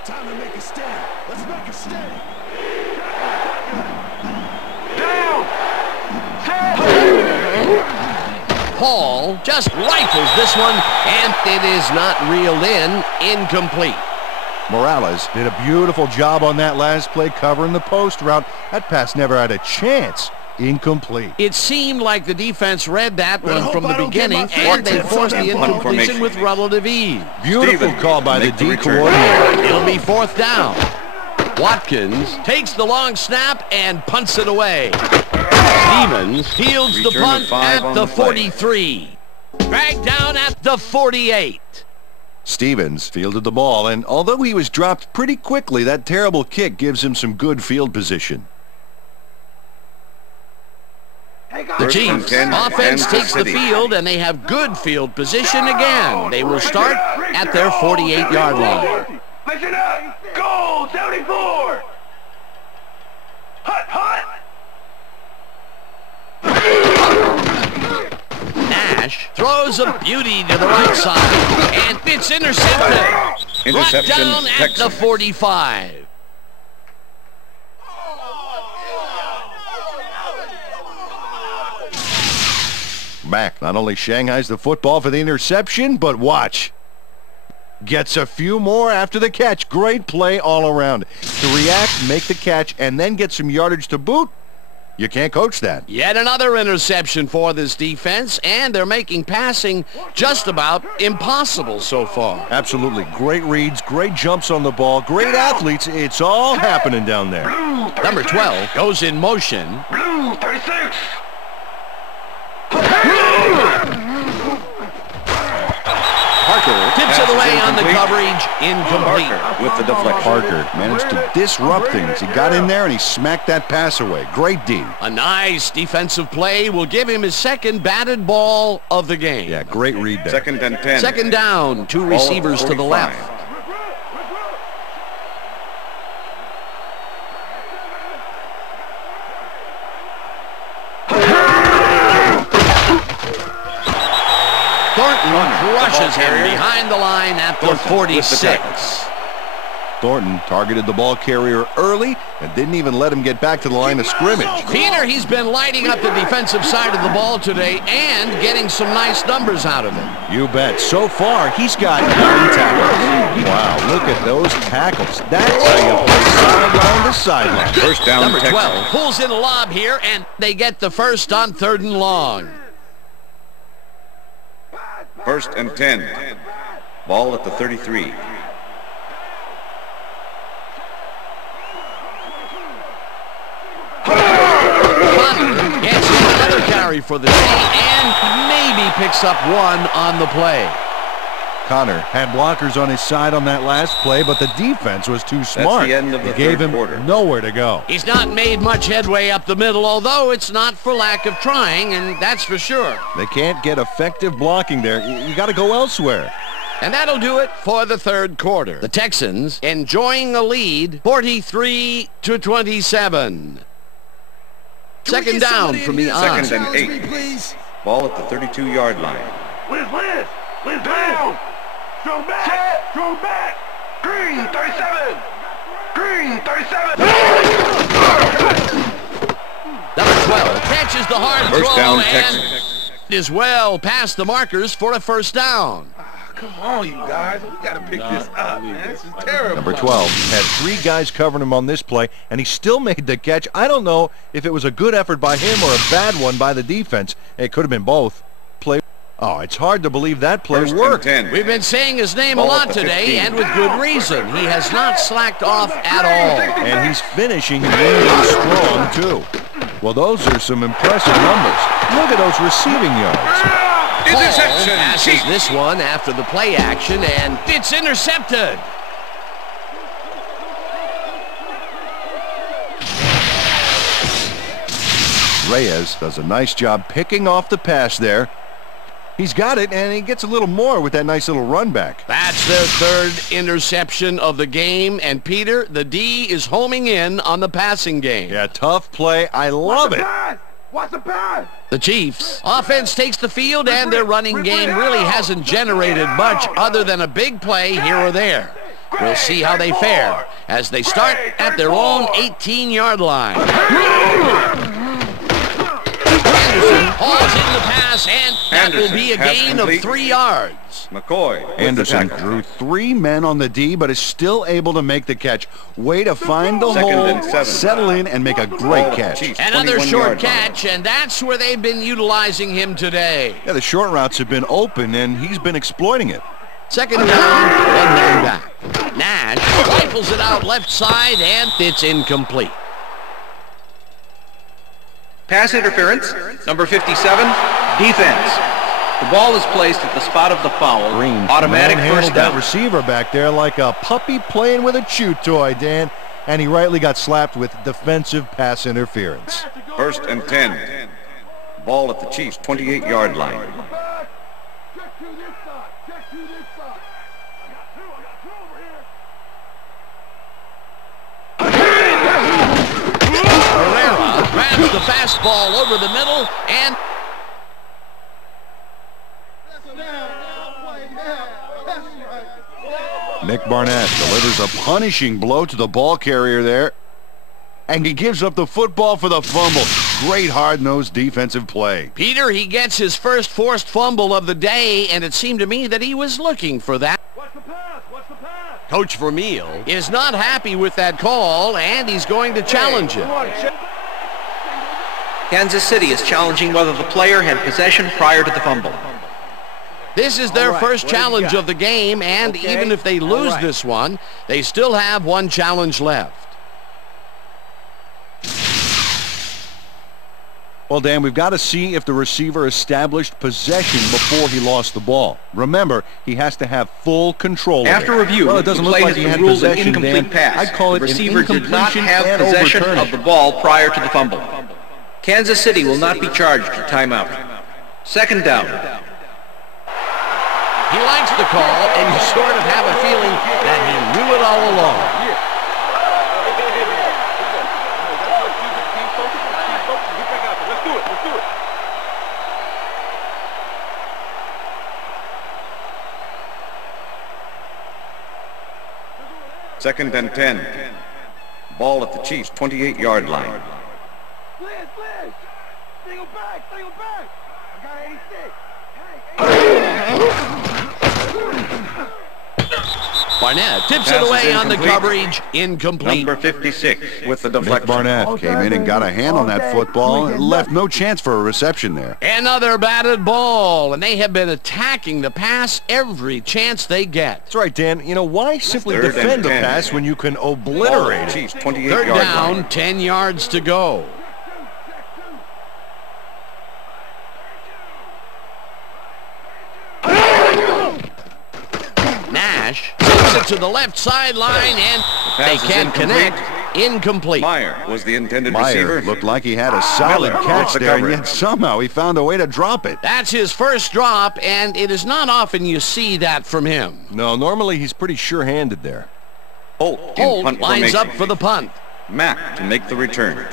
Time to make a stand. Let's make a stand. Down. Paul just rifles this one, and it is not reeled in. Incomplete. Morales did a beautiful job on that last play covering the post route. That pass never had a chance. Incomplete. It seemed like the defense read that But I one hope from the I don't get beginning, my and they fingertips on forced that the punt incompletion formation. with relative ease. Beautiful Steven, call by the make the D return. coordinator. It'll be fourth down. Watkins takes the long snap and punts it away. Stevens fields the Return of punt 5 at on the the play. 43. Dragged down at the 48. Stevens fielded the ball, and although he was dropped pretty quickly, that terrible kick gives him some good field position. The First and Chiefs 10, offense Kansas takes the City. field, and they have good field position again. They will start at their 48-yard line. Listen up. Goal 74. Hut, hut. Nash throws a beauty to the right side, and it's intercepted. Brought Interception, down at the Texans. 45. Mack not only shanghais the football for the interception, but watch. Gets a few more after the catch. Great play all around. To react, make the catch, and then get some yardage to boot, you can't coach that. Yet another interception for this defense, and they're making passing just about impossible so far. Absolutely. Great reads, great jumps on the ball, great athletes. It's all happening down there. Blue 36. Number 12 goes in motion. Blue 36. Parker tips it Pass is away on the incomplete. coverage. Incomplete. Parker with the deflection. Parker managed to disrupt things. He got in there and he smacked that pass away. Great D. A nice defensive play will give him his second batted ball of the game. Yeah, great read there. Second and 10. Second down, 2 Ball at receivers to the 45. left. Thornton crushes him carrier. behind the line at the Thornton with the 46. Thornton targeted the ball carrier early and didn't even let him get back to the line of scrimmage. Peter, he's been lighting up the defensive side of the ball today and getting some nice numbers out of it. You bet. So far, he's got 9 tackles. Wow, look at those tackles. That's how you play sideline to sideline. First down, Number Texans. 12 pulls in a lob here, and they get the first on 3rd and long. First and 10. Ball at the 33. Connor gets another carry carry for the day and maybe picks up one on the play. Connor had blockers on his side on that last play, but the defense was too smart. That's the end of the It gave him quarter. nowhere to go. He's not made much headway up the middle, although it's not for lack of trying, and that's for sure. They can't get effective blocking there. You got to go elsewhere. And that'll do it for the third quarter. The Texans enjoying a lead, 43-27. Second down from the line. Second and 8. Ball at the 32-yard line. Liz down. Strong back. Strong back. Green 37. Green 37. Number 12 catches the hard First throw down, and Texans. is well past the markers for a first down. Come on, you guys. We got to pick this up, man. This is terrible. Number 12 had 3 guys covering him on this play, and he still made the catch. I don't know if it was a good effort by him or a bad one by the defense. It could have been both. Oh, it's hard to believe that play worked. We've been saying his name a lot today, and with good reason. He has not slacked off at all. And he's finishing really strong, too. Well, those are some impressive numbers. Look at those receiving yards. Paul passes this one after the play action, and it's intercepted. Reyes does a nice job picking off the pass there. He's got it, and he gets a little more with that nice little run back. That's their third interception of the game, and Peter, the D is homing in on the passing game. Yeah, tough play. I love it. What's the pass? The Chiefs' offense takes the field, and their running game really hasn't generated much other than a big play here or there. We'll see how they fare as they start at their own 18-yard line. Anderson hauls in the pass, and that will be a gain of 3 yards. McCoy. Anderson drew 3 men on the D, but is still able to make the catch. Way to find the hole, settle in, and make a great catch. Another short catch, and that's where they've been utilizing him today. Yeah, the short routes have been open, and he's been exploiting it. Second down, 1 man back. Nash rifles it out left side, and it's incomplete. Pass interference, number 57, defense. The ball is placed at the spot of the foul. Green Automatic first down. That receiver back there like a puppy playing with a chew toy, Dan, and he rightly got slapped with defensive pass interference. First and 10. Ball at the Chiefs' 28-yard line. Check to this side. Check to this side. I got two over here. Herrera grabs the fastball over the middle, and Nick Barnett delivers a punishing blow to the ball carrier there, and he gives up the football for the fumble. Great hard-nosed defensive play. Peter, he gets his first forced fumble of the day, and it seemed to me that he was looking for that. What's the pass? What's the pass? Coach Vermeil is not happy with that call, and he's going to challenge it. Kansas City is challenging whether the player had possession prior to the fumble. This is their first challenge of the game, and even if they lose this one, they still have one challenge left. Well, Dan, we've got to see if the receiver established possession before he lost the ball. Remember, he has to have full control. After review, well, it doesn't look like he had possession, an incomplete Dan. pass. I'd call it the receiver an did not incompletion have and possession overturning. of the ball prior to the fumble. Kansas City will not be charged a timeout. Second down. He likes the call, and you sort of have a feeling that he knew it all along. Second and 10. Ball at the Chiefs' 28-yard line. Liz! Single back! I got 86. Barnett tips it away on the coverage. Incomplete. Number 56 with the Nick deflection. Barnett came in and got a hand on that football and left no chance for a reception there. Another batted ball, and they have been attacking the pass every chance they get. That's right, Dan. You know, why simply Third and defend the 10. pass when you can Ball obliterate at the it? Chiefs' 28-yard Third down, line. 10 yards to go. Nash sends it to the left sideline, and they can't connect. Incomplete. Meyer was the intended Meyer receiver. looked like he had a solid catch there, and yet somehow he found a way to drop it. That's his first drop, and it is not often you see that from him. No, normally he's pretty sure-handed there. Holt lines up for the punt. Mack to make the return.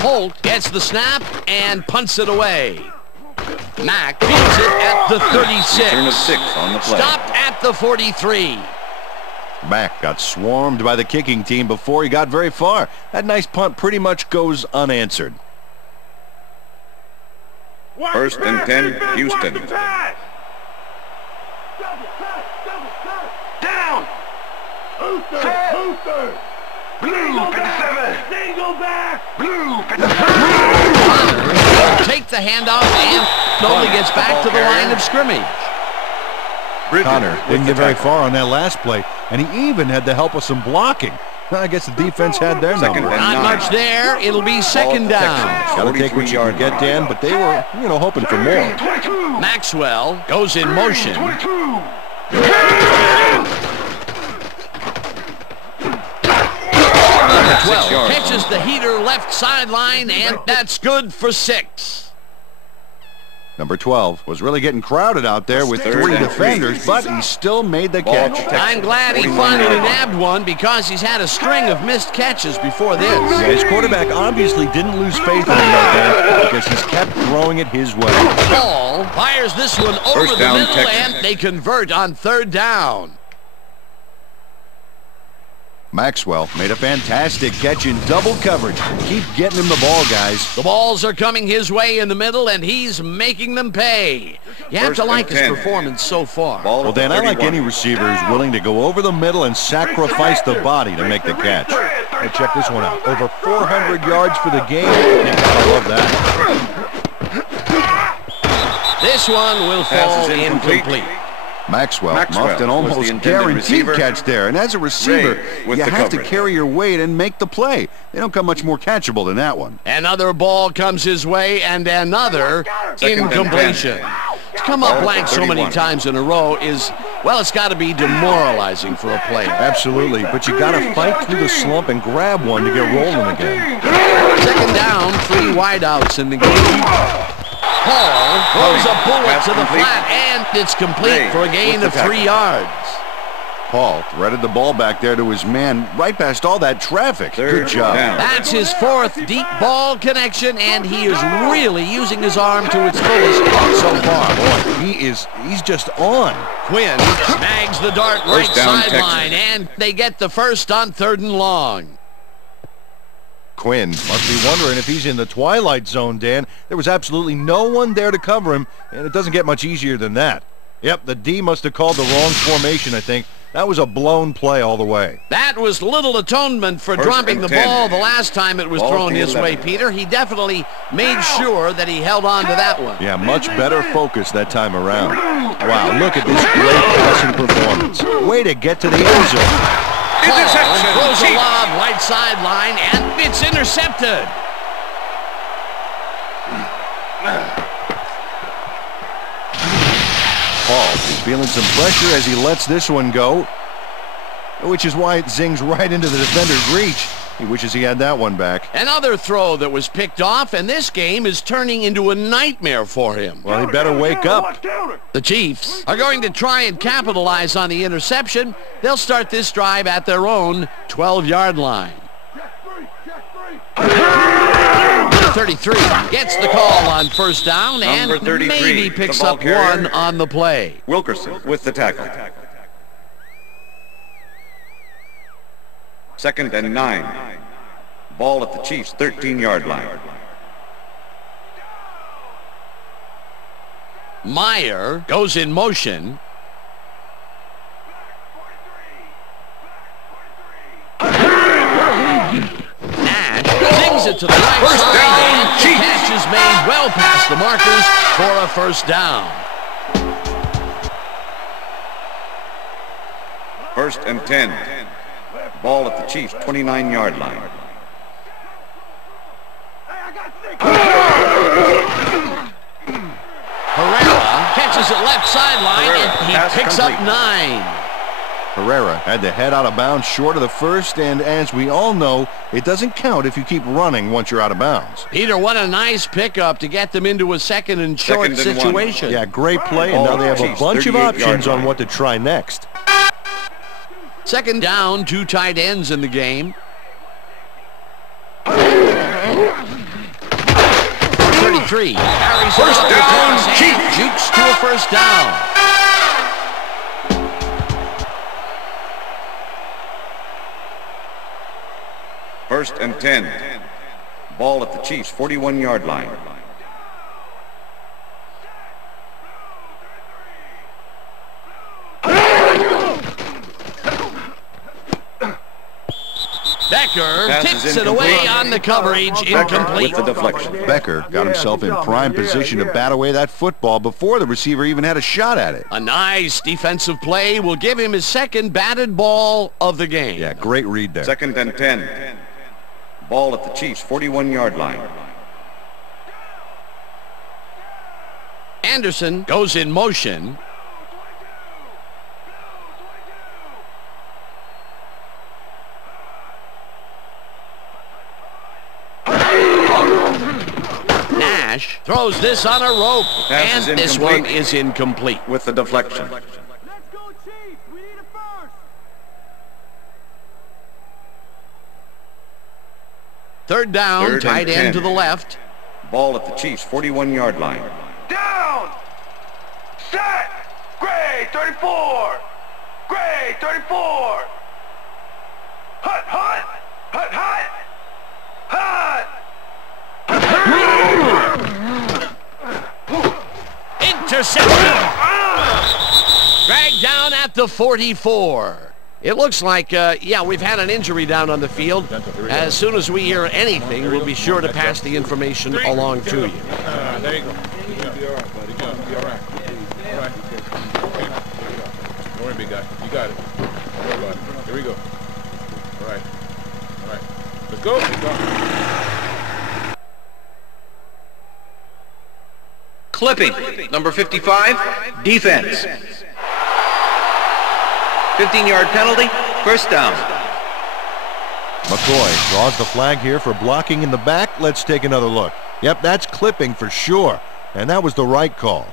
Holt gets the snap and punts it away. Mack fields it at the 36. Return of 6 on the play. Stopped at the 43. Mack got swarmed by the kicking team before he got very far. That nice punt pretty much goes unanswered. First and 10, Houston. Down! Booster! Blue 57! Single back! Blue 57! Take the handoff and only gets back to the line of scrimmage. Connor didn't get very far on that last play, and he even had the help of some blocking. I guess the defense had their number. Not much there. It'll be second down. Got to take what you can get, Dan, but they were, hoping for more. Maxwell goes in motion. 12 catches the heater left sideline, and that's good for 6. Number 12 was really getting crowded out there with 3 defenders, but he still made the catch. I'm glad he finally nabbed one because he's had a string of missed catches before this. Yeah, his quarterback obviously didn't lose faith in him right there because he's kept throwing it his way. Ball fires this one over the middle, Texans. And they convert on 3rd down. Maxwell made a fantastic catch in double coverage. Keep getting him the ball, guys. The balls are coming his way in the middle, and he's making them pay. You have to like his performance so far. Well, Dan, I like any receiver who's willing to go over the middle and sacrifice the body to make the catch. Hey, check this one out. Over 400 yards for the game. You gotta love that. This one will fall incomplete. Maxwell muffed an almost guaranteed catch there. And as a receiver, you have to carry your weight and make the play. They don't come much more catchable than that one. Another ball comes his way, and another incompletion. To come up blank so many times in a row is, well, it's got to be demoralizing for a player. Absolutely, but you got to fight through the slump and grab one to get rolling again. Second down, 3 wideouts in the game. Paul throws a bullet to the flat, and it's complete for a gain of 3 yards. Paul threaded the ball back there to his man right past all that traffic. Good job. That's his 4th deep ball connection, and he is really using his arm to its fullest so far. Boy, he's just on. Quinn snags the dart right sideline, and they get the first on 3rd and long. Quinn must be wondering if he's in the twilight zone, Dan. There was absolutely no one there to cover him, and it doesn't get much easier than that. Yep, the D must have called the wrong formation, I think. That was a blown play all the way. That was little atonement for dropping the ball the last time it was thrown his way, Peter. He definitely made sure that he held on to that one. Yeah, much better focus that time around. Wow, look at this great passing performance. Way to get to the end zone. Paul throws a lob right sideline, and it's intercepted. Paul is feeling some pressure as he lets this one go, which is why it zings right into the defender's reach. He wishes he had that one back. Another throw that was picked off, and this game is turning into a nightmare for him. Well, he better wake up. The Chiefs are going to try and capitalize on the interception. They'll start this drive at their own 12-yard line. 33 gets the call on 1st down, and maybe picks up 1 on the play. Wilkerson with the tackle. 2nd and 9. Ball at the Chiefs' 13-yard line. Meyer goes in motion. Nash sings it to the right side, and the catch is made well past the markers for a 1st down. 1st and 10. Ball at the Chiefs' 29-yard line. Herrera catches it left sideline, and he picks up 9. Herrera had to head out of bounds short of the first, and as we all know, it doesn't count if you keep running once you're out of bounds. Peter, what a nice pickup to get them into a second and short situation. Yeah, great play, and now they have a bunch of options on what to try next. Second down, 2 tight ends in the game. 33. Carries first down, Chiefs. Jukes to a first down. First and 10. Ball at the Chiefs' 41-yard line. Becker tips it away on the coverage, incomplete. With the deflection. Becker got himself in prime position to bat away that football before the receiver even had a shot at it. A nice defensive play will give him his second batted ball of the game. Yeah, great read there. Second and 10. Ball at the Chiefs' 41-yard line. Anderson goes in motion. Nash throws this on a rope, and this one is incomplete. With the deflection. Let's go, Chiefs. We need it first. Third down, tight end to the left. Ball at the Chiefs' 41-yard line. Down! Set! Grade 34! Grade 34! Hut, hut! Hut, hut! Hut! Intercepted! Dragged down at the 44. It looks like, yeah, we've had an injury down on the field. As soon as we hear anything, we'll be sure to pass the information along to you. There you go. You'll be all right, buddy. You'll be all right. All right. Okay. Don't worry, big guy. You got it. Don't worry about it. Here we go. All right. All right. Let's go. Let's go. Clipping, number 55, defense. 15-yard penalty, first down. McCoy draws the flag here for blocking in the back. Let's take another look. Yep, that's clipping for sure, and that was the right call.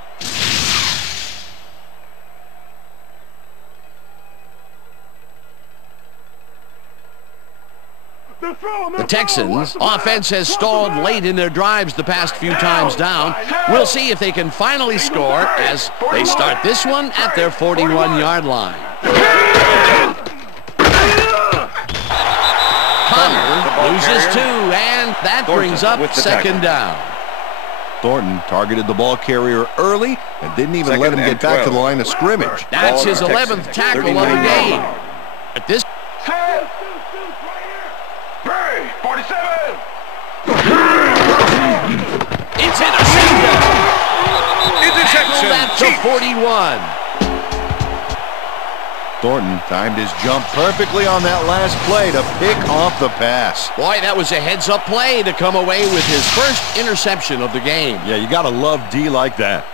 The Texans' offense has stalled late in their drives the past few times down. We'll see if they can finally score as they start this one at their 41-yard line. Connor loses 2, and that brings up second down. Thornton targeted the ball carrier early and didn't even let him get back to the line of scrimmage. That's his 11th tackle of the game. At this 47! It's intercepted. Interception. That's a 41. Thornton timed his jump perfectly on that last play to pick off the pass. Boy, that was a heads-up play to come away with his first interception of the game. Yeah, you gotta love D like that.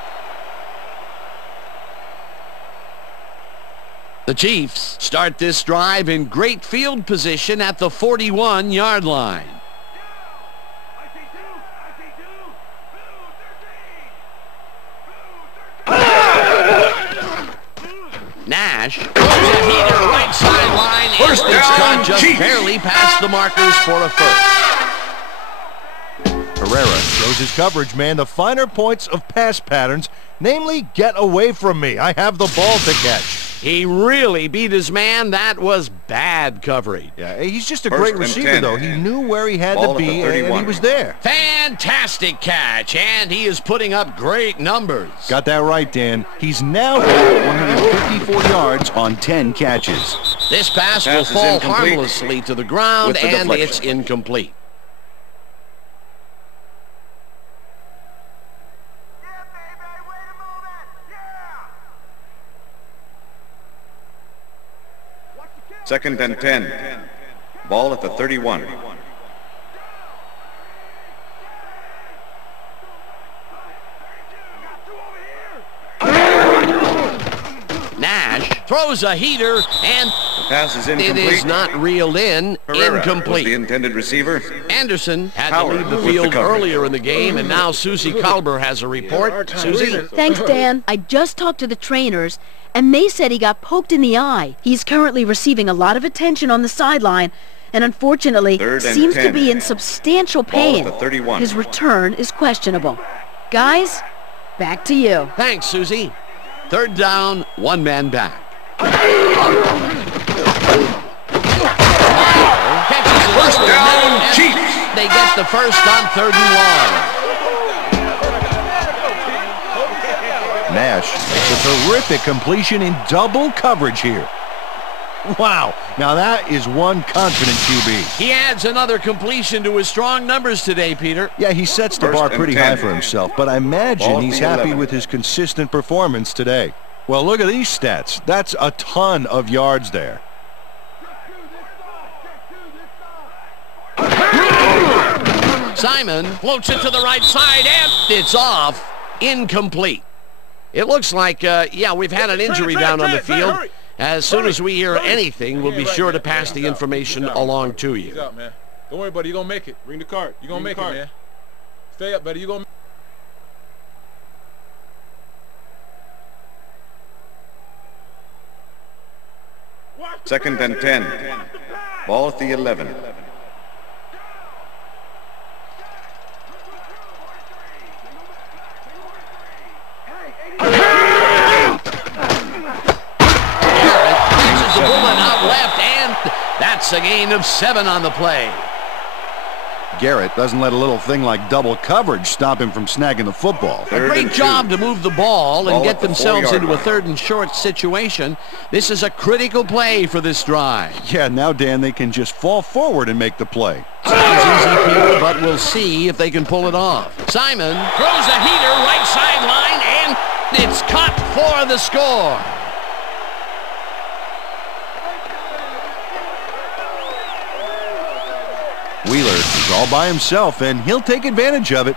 The Chiefs start this drive in great field position at the 41-yard line. Nash throws a heater right sideline, and it's cut just barely past the markers for a first. Herrera shows his coverage man the finer points of pass patterns, namely, get away from me. I have the ball to catch. He really beat his man. That was bad coverage. Yeah, he's just a great receiver, though. He knew where he had to be, and he was there. Fantastic catch, and he is putting up great numbers. Got that right, Dan. He's now got 154 yards on 10 catches. This pass will fall harmlessly to the ground, and it's incomplete. Second and 10. Ball at the 31. throws a heater, and The pass is it incomplete. is not reeled in. Herrera was the Incomplete. intended receiver. Anderson had to Howard leave the with the field coverage. earlier in the game, and now Susie Kalber has a report. Susie? Thanks, Dan. I just talked to the trainers, and they said he got poked in the eye. He's currently receiving a lot of attention on the sideline, and unfortunately Third and seems to 10. be in substantial Ball pain. at the 31. His return is questionable. Guys, back to you. Thanks, Susie. Third down, one man back. First down, Chiefs. They get the first on 3rd and long. Nash makes a terrific completion in double coverage here. Wow, now that is one confident QB. He adds another completion to his strong numbers today, Peter. Yeah, he sets the First bar and pretty 10. high for himself, but I imagine Ball at he's the happy 11. with his consistent performance today. Well, look at these stats. That's a ton of yards there. Simon floats it to the right side, and it's off. Incomplete. It looks like, yeah, we've had an injury down on the field. As soon as we hear anything, we'll be sure to pass the information along to He's you. out, man. Don't worry, buddy. You're going to make it. Bring the cart. You're going to make it, man. Stay up, buddy. You're going to... Second and 10. Ball at the 11. Catches the bullet out left, and that's a gain of 7 on the play. Garrett doesn't let a little thing like double coverage stop him from snagging the football. A great job to move the ball and Ball get at the themselves 4-yard into a line. 3rd and short situation. This is a critical play for this drive. Yeah, now, Dan, they can just fall forward and make the play. Sounds easy, Peter, but we'll see if they can pull it off. Simon throws a heater right sideline, and it's caught for the score. Wheeler is all by himself, and he'll take advantage of it.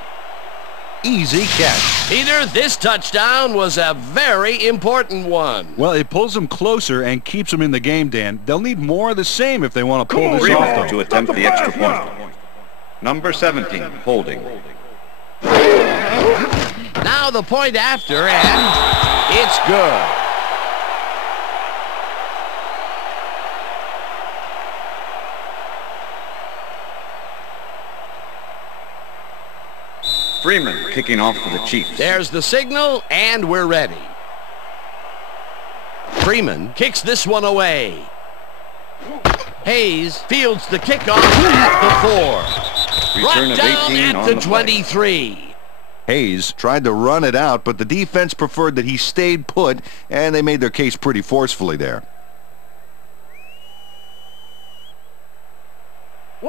Easy catch. Peter, this touchdown was a very important one. Well, it pulls them closer and keeps them in the game, Dan. They'll need more of the same if they want to pull this Freeman off, to though. attempt the extra point. Number 17, holding. Now the point after, and it's good. Freeman kicking off for the Chiefs. There's the signal, and we're ready. Freeman kicks this one away. Hayes fields the kickoff at the 4. Return Brought of down 18 at on the the play. 23. Hayes tried to run it out, but the defense preferred that he stayed put, and they made their case pretty forcefully there.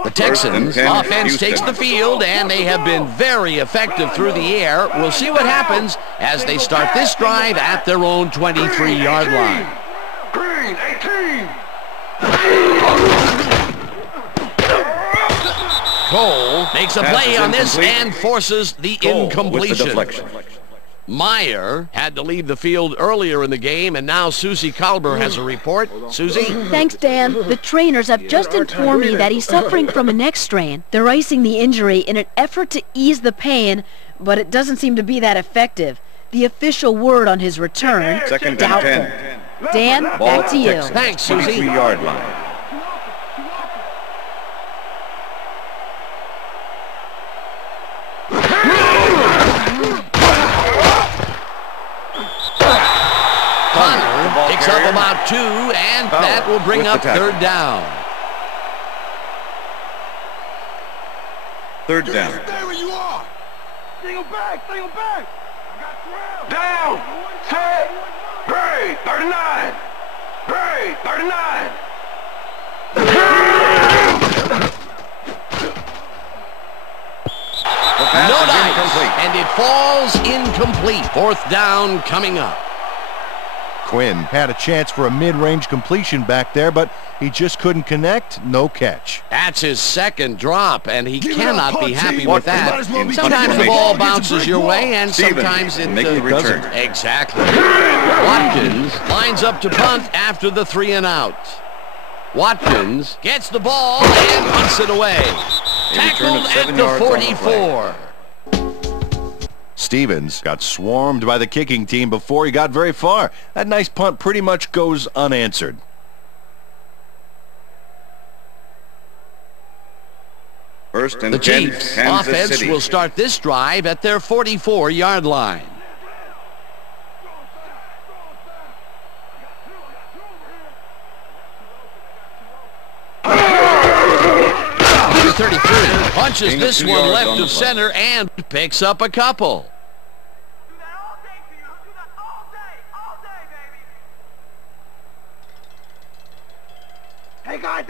The Texans offense takes the field, and they have been very effective through the air. We'll see what happens as they start this drive at their own 23-yard line. Green, 18. Cole makes a Pass play is on this incomplete. and forces the Cole with the incompletion. deflection. Meyer had to leave the field earlier in the game, and now Susie Kalber has a report. Susie? Thanks, Dan. The trainers have just informed me that he's suffering from a neck strain. They're icing the injury in an effort to ease the pain, but it doesn't seem to be that effective. The official word on his return, Second and doubtful. 10. Dan, Ball back at to the you. Texans. Thanks, Susie. 23-yard line. Connor picks up about 2, and that will bring with the up tackle. 3rd down. Third down. Stay where you are. Single back, single back. Down. Set. Gray, 39. Gray, 39. The pass No is dice, incomplete. and it falls incomplete. 4th down coming up. Quinn had a chance for a mid-range completion back there, but he just couldn't connect. No catch. That's his second drop, and he cannot be happy with that. Sometimes the ball bounces your way, and sometimes it doesn't. Exactly. Watkins lines up to punt after the 3-and-out. Watkins gets the ball and punts it away. Tackled at the 44. Stevens got swarmed by the kicking team before he got very far. That nice punt pretty much goes unanswered. First and the 10, Chiefs Kansas offense City. will start this drive at their 44-yard line. Number 33 punches this one left of center and picks up a couple.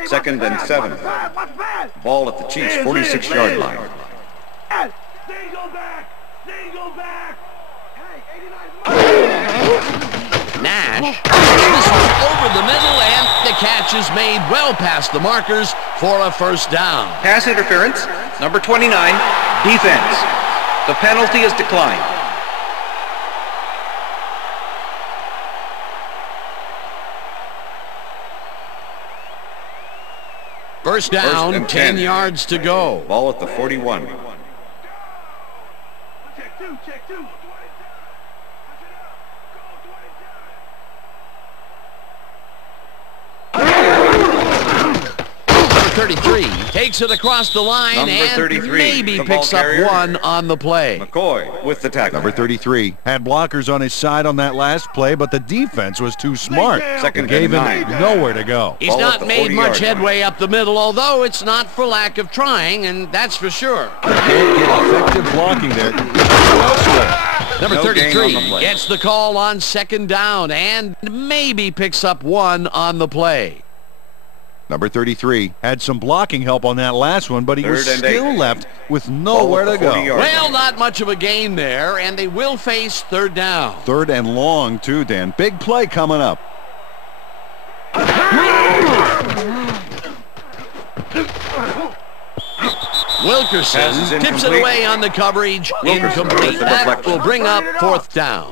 Second and 7. Ball at the Chiefs' 46-yard line. Single back! Single back! Nash this one over the middle, and the catch is made well past the markers for a first down. Pass interference, number 29, defense. The penalty is declined. First down, 10 yards to go. Ball at the 41. Check two, check two. 33 takes it across the line Number and 33, maybe the ball picks up carrier. one on the play. McCoy with the tackle. Number 33 had blockers on his side on that last play, but the defense was too smart. Second It gave and him 9. nowhere to go. He's Ball at not the made 40-yard much line. headway up the middle, although it's not for lack of trying, and that's for sure. Can't get effective blocking there. Elsewhere. Number No gain 33 on the play. gets the call on second down and maybe picks up one on the play. Number 33 had some blocking help on that last one, but he was Third and still 8. left with nowhere to go. 40-yard Well, line. not much of a gain there, and they will face third down. Third and long, too, Dan. Big play coming up. Wilkerson Pass is tips it incomplete. away on the coverage. Wilkerson Incomplete. with the That deflection. will bring up fourth down.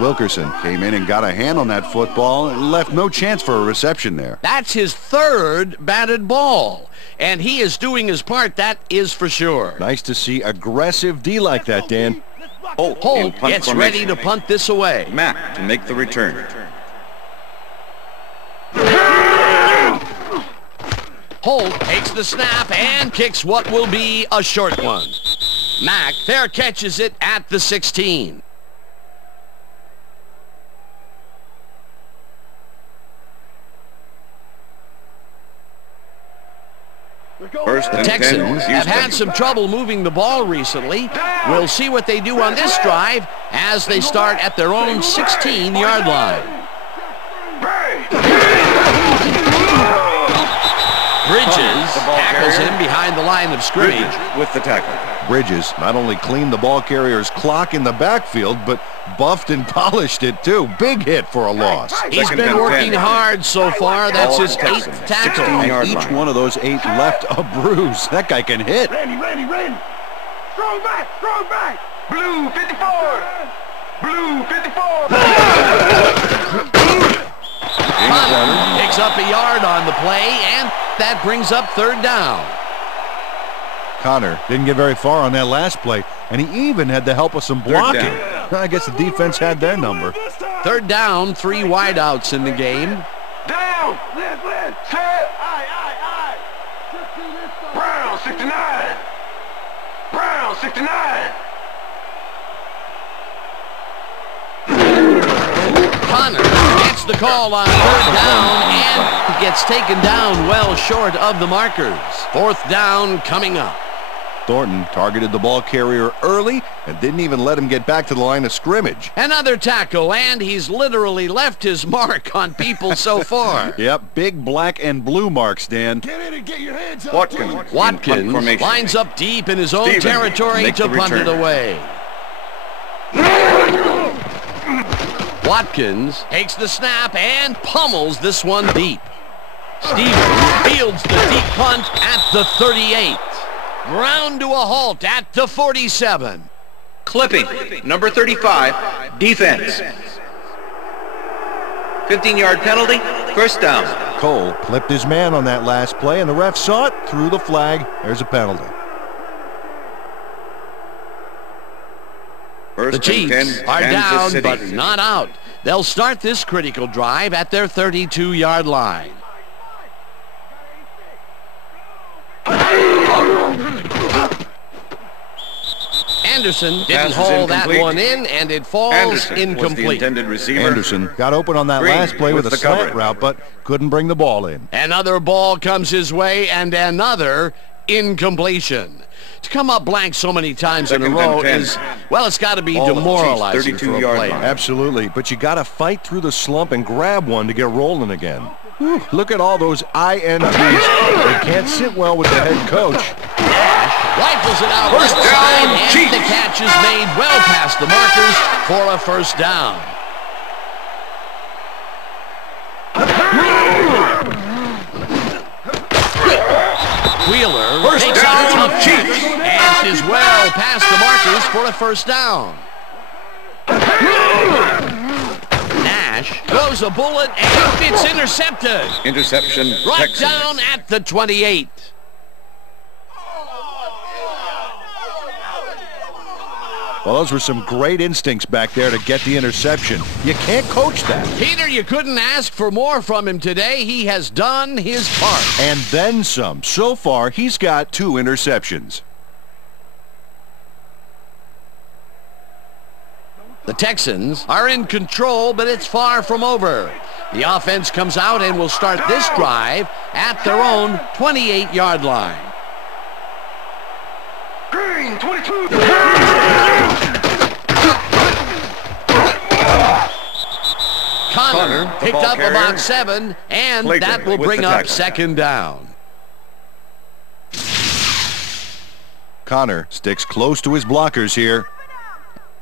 Wilkerson came in and got a hand on that football and left no chance for a reception there. That's his third batted ball, and he is doing his part, that is for sure. Nice to see aggressive D like that, Dan. Holt in Holt punt gets formation. ready to punt this away. Mack to make the return. Holt takes the snap and kicks what will be a short one. Mack fair catches it at the 16. First The and 10, Texans have had Houston. some trouble moving the ball recently. We'll see what they do on this drive as they start at their own 16-yard line. Bridges The ball tackles carrier. him behind the line of scrimmage. Bridges with the tackle. Bridges not only cleaned the ball carrier's clock in the backfield, but buffed and polished it, too. Big hit for a loss. He's Second been and working 10. hard so far. That's his Ball at the 8th Texans, tackle. 16-yard Each line. one of those 8 left a bruise. That guy can hit. Randy. Strong back, strong back. Blue 54. Blue 54. Connor picks up a yard on the play, and that brings up third down. Connor didn't get very far on that last play, and he even had the help of some blocking. down. I guess the defense had their number. Third down, 3 wideouts in the game. Down. Liz. Set. Aye. Brown 69. Brown 69. Connor gets the call on third down and gets taken down well short of the markers. Fourth down coming up. Thornton targeted the ball carrier early and didn't even let him get back to the line of scrimmage. Another tackle, and he's literally left his mark on people so far. Yep, big black and blue marks, Dan. Get in and get your hands up. Watkins in punt Watkins formation. lines up deep in his own Stevens territory make to the punt it return. away. Watkins takes the snap and pummels this one deep. Stevens fields the deep punt at the 38. Ground to a halt at the 47. Clipping, number 35, defense. 15-yard penalty, first down. Cole clipped his man on that last play, and the ref saw it, threw the flag. There's a penalty. The Chiefs are down, but not out. They'll start this critical drive at their 32-yard line. Anderson didn't haul that one in, and it falls incomplete. Anderson got open on that last play with a slant route, but couldn't bring the ball in. Another ball comes his way, and another incompletion. To come up blank so many times in a row is, well, it's got to be demoralizing for a player. Absolutely, but you got to fight through the slump and grab one to get rolling again. Whew, look at all those INTs. They can't sit well with the head coach. Rifles it out left side, and the catch is made well past the markers for a first down. Wheeler takes out a tough catch and is well past the markers for a first down. Nash throws a bullet and it's intercepted. Interception. Right Texans. down at the 28. Well, those were some great instincts back there to get the interception. You can't coach that. Peter, you couldn't ask for more from him today. He has done his part. And then some. So far, he's got 2 interceptions. The Texans are in control, but it's far from over. The offense comes out and will start this drive at their own 28-yard line. Green, 22. Connor picked up about 7, and that will bring up second down. Connor sticks close to his blockers here,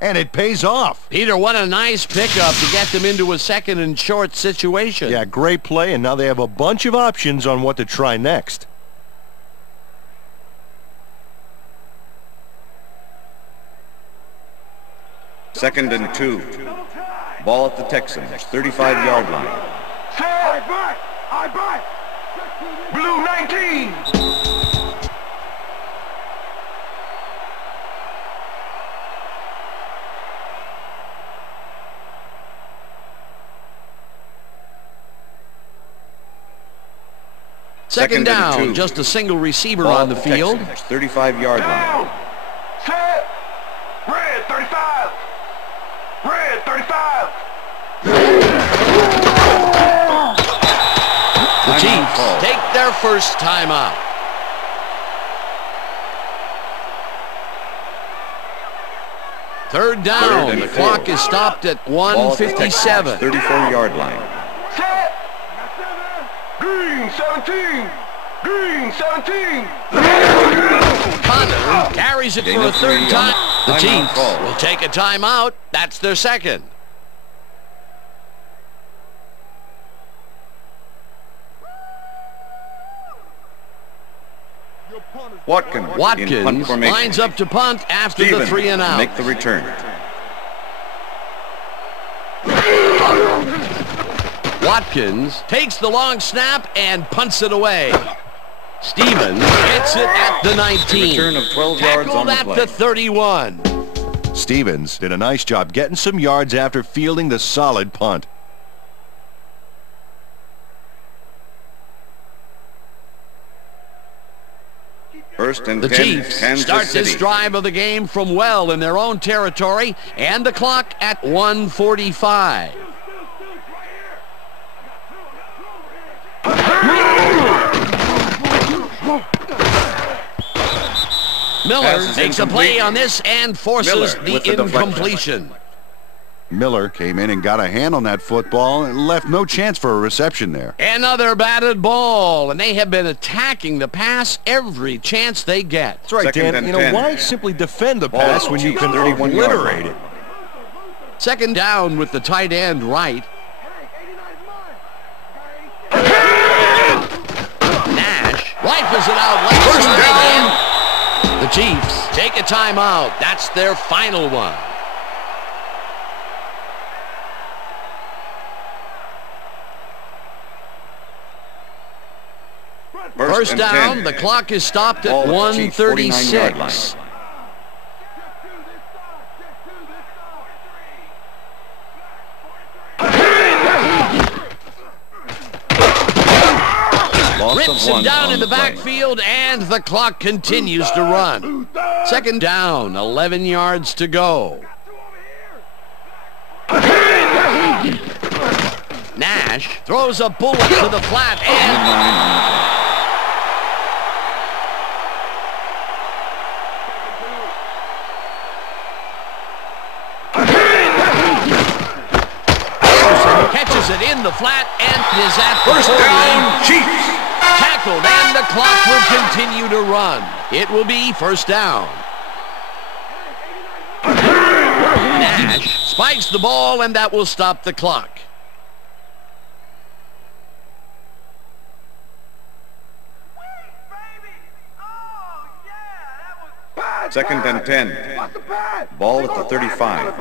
and it pays off. Peter, what a nice pickup to get them into a second and short situation. Yeah, great play, and now they have a bunch of options on what to try next. Second and 2. Ball at the Texans, 35-yard line. I back. Blue 19. Second down, just a single receiver Ball on the field. 35-yard line. Set. Red 35. Red 35. The Chiefs take their first timeout. Third down. The clock is stopped at 1:57. 34-yard line. Set. Green 17. Green 17. Connor carries it for a third time. The Chiefs will take a timeout. That's their second. Watkins lines up to punt after the 3 and out. Make the return. Watkins takes the long snap and punts it away. Stevens hits it at the 19. Return of 12 yards on the play. At the 31. Stevens did a nice job getting some yards after fielding the solid punt. First and the 10, Chiefs Kansas start City. this drive of the game from well in their own territory, and the clock at 1:45. Miller makes a play on this and forces the incompletion. Miller came in and got a hand on that football and left no chance for a reception there. Another batted ball, and they have been attacking the pass every chance they get. That's right, Dan. You know, why simply defend the pass when you can obliterate it? Second down with the tight end right. Nash rifles it out. First down. The Chiefs take a timeout. That's their final one. First down, the clock is stopped at 1:36. Rips him down in the backfield, and the clock continues to run. Second down, 11 yards to go. Nash throws a bullet to the flat, and catches it in the flat and is at the first down, Chiefs. Tackled, and the clock will continue to run. It will be first down. Nash spikes the ball, and that will stop the clock. Second and 10. Ball at the 35.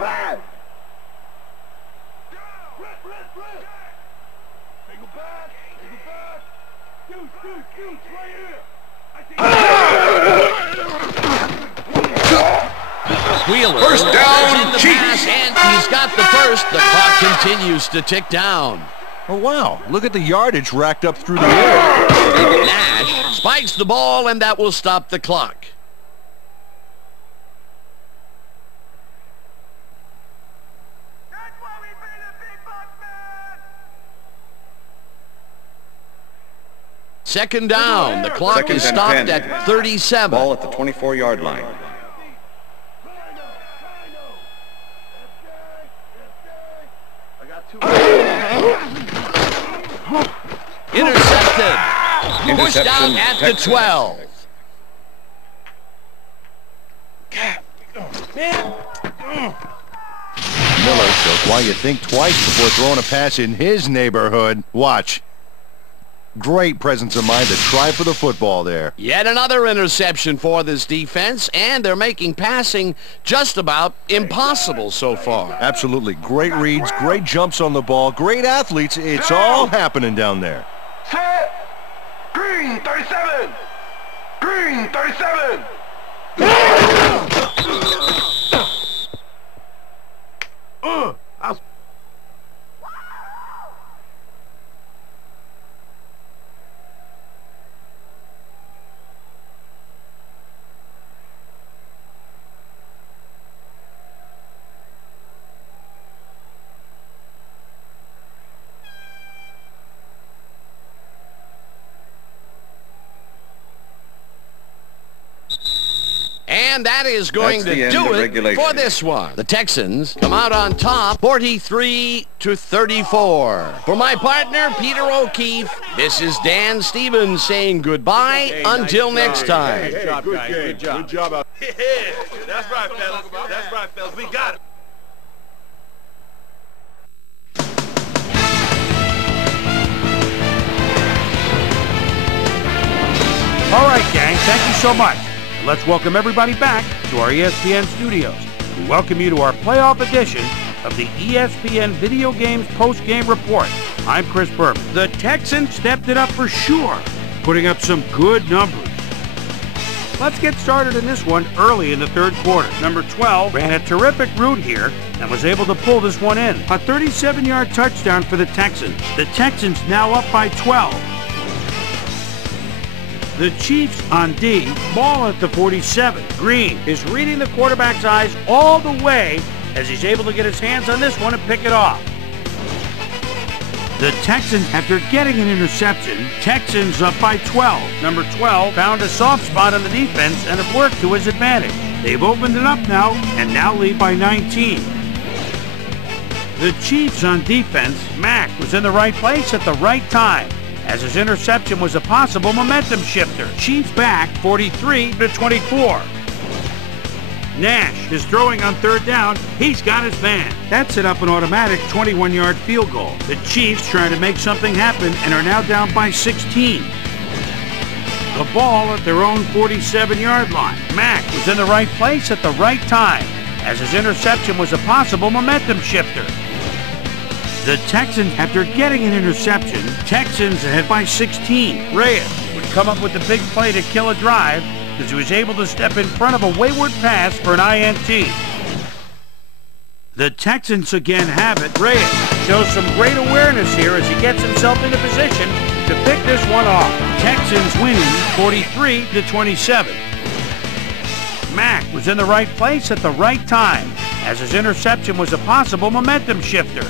Wheeler first down, Chiefs, and he's got the first. The clock continues to tick down. Oh, wow. Look at the yardage racked up through the air. Nash spikes the ball, and that will stop the clock. Second down. The clock is stopped at 37. Ball at the 24-yard line. Intercepted. Pushed out at the 12. Miller shows why you think twice before throwing a pass in his neighborhood. Watch. Great presence of mind to try for the football there. Yet another interception for this defense, and they're making passing just about impossible so far. Absolutely. Great reads, great jumps on the ball, great athletes. It's all happening down there. Set. Green 37. Green 37. And that is going to do it for this one. The Texans come out on top, 43-34. For my partner, Peter O'Keefe, this is Dan Stevens saying goodbye until next time. Good job, guys. Good job. Good job. Yeah, that's right, fellas. That's right, fellas. We got it. All right, gang, thank you so much. Let's welcome everybody back to our ESPN studios. We welcome you to our playoff edition of the ESPN Video Games Post-Game Report. I'm Chris Berman. The Texans stepped it up for sure, putting up some good numbers. Let's get started in this one early in the third quarter. Number 12 ran a terrific route here and was able to pull this one in. A 37-yard touchdown for the Texans. The Texans now up by 12. The Chiefs on D, ball at the 47. Green is reading the quarterback's eyes all the way as he's able to get his hands on this one and pick it off. The Texans, after getting an interception, Texans up by 12. Number 12 found a soft spot on the defense and have worked to his advantage. They've opened it up now and now lead by 19. The Chiefs on defense, Mack was in the right place at the right time, as his interception was a possible momentum shifter. Chiefs back 43-24. Nash is throwing on third down. He's got his man. That set up an automatic 21-yard field goal. The Chiefs trying to make something happen and are now down by 16. The ball at their own 47-yard line. Mack was in the right place at the right time, as his interception was a possible momentum shifter. The Texans, after getting an interception, Texans ahead by 16. Reyes would come up with the big play to kill a drive, as he was able to step in front of a wayward pass for an INT. The Texans again have it. Reyes shows some great awareness here as he gets himself into position to pick this one off. Texans winning 43-27. Mack was in the right place at the right time, as his interception was a possible momentum shifter.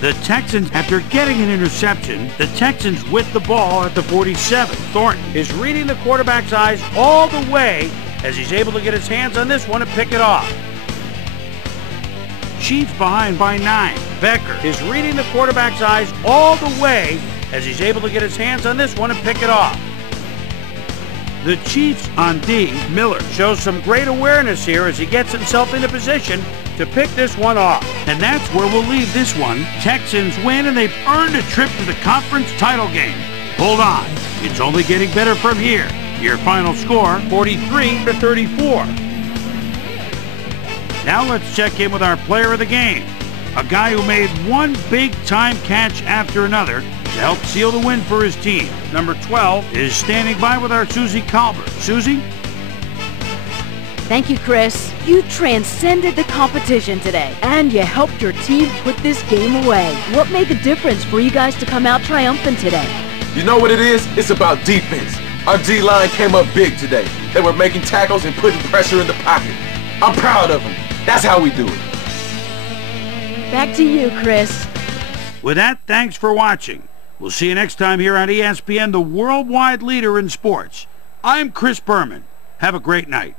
The Texans, after getting an interception, the Texans with the ball at the 47. Thornton is reading the quarterback's eyes all the way as he's able to get his hands on this one and pick it off. Chiefs behind by 9. Becker is reading the quarterback's eyes all the way as he's able to get his hands on this one and pick it off. The Chiefs on D. Miller shows some great awareness here as he gets himself into position to pick this one off. And that's where we'll leave this one. Texans win, and they've earned a trip to the conference title game. Hold on, it's only getting better from here. Your final score, 43-34. Now let's check in with our player of the game, a guy who made one big-time catch after another to help seal the win for his team. Number 12 is standing by with our Susie Colbert. Susie? Thank you, Chris. You transcended the competition today, and you helped your team put this game away. What made the difference for you guys to come out triumphant today? You know what it is? It's about defense. Our D-line came up big today. They were making tackles and putting pressure in the pocket. I'm proud of them. That's how we do it. Back to you, Chris. With that, thanks for watching. We'll see you next time here on ESPN, the worldwide leader in sports. I'm Chris Berman. Have a great night.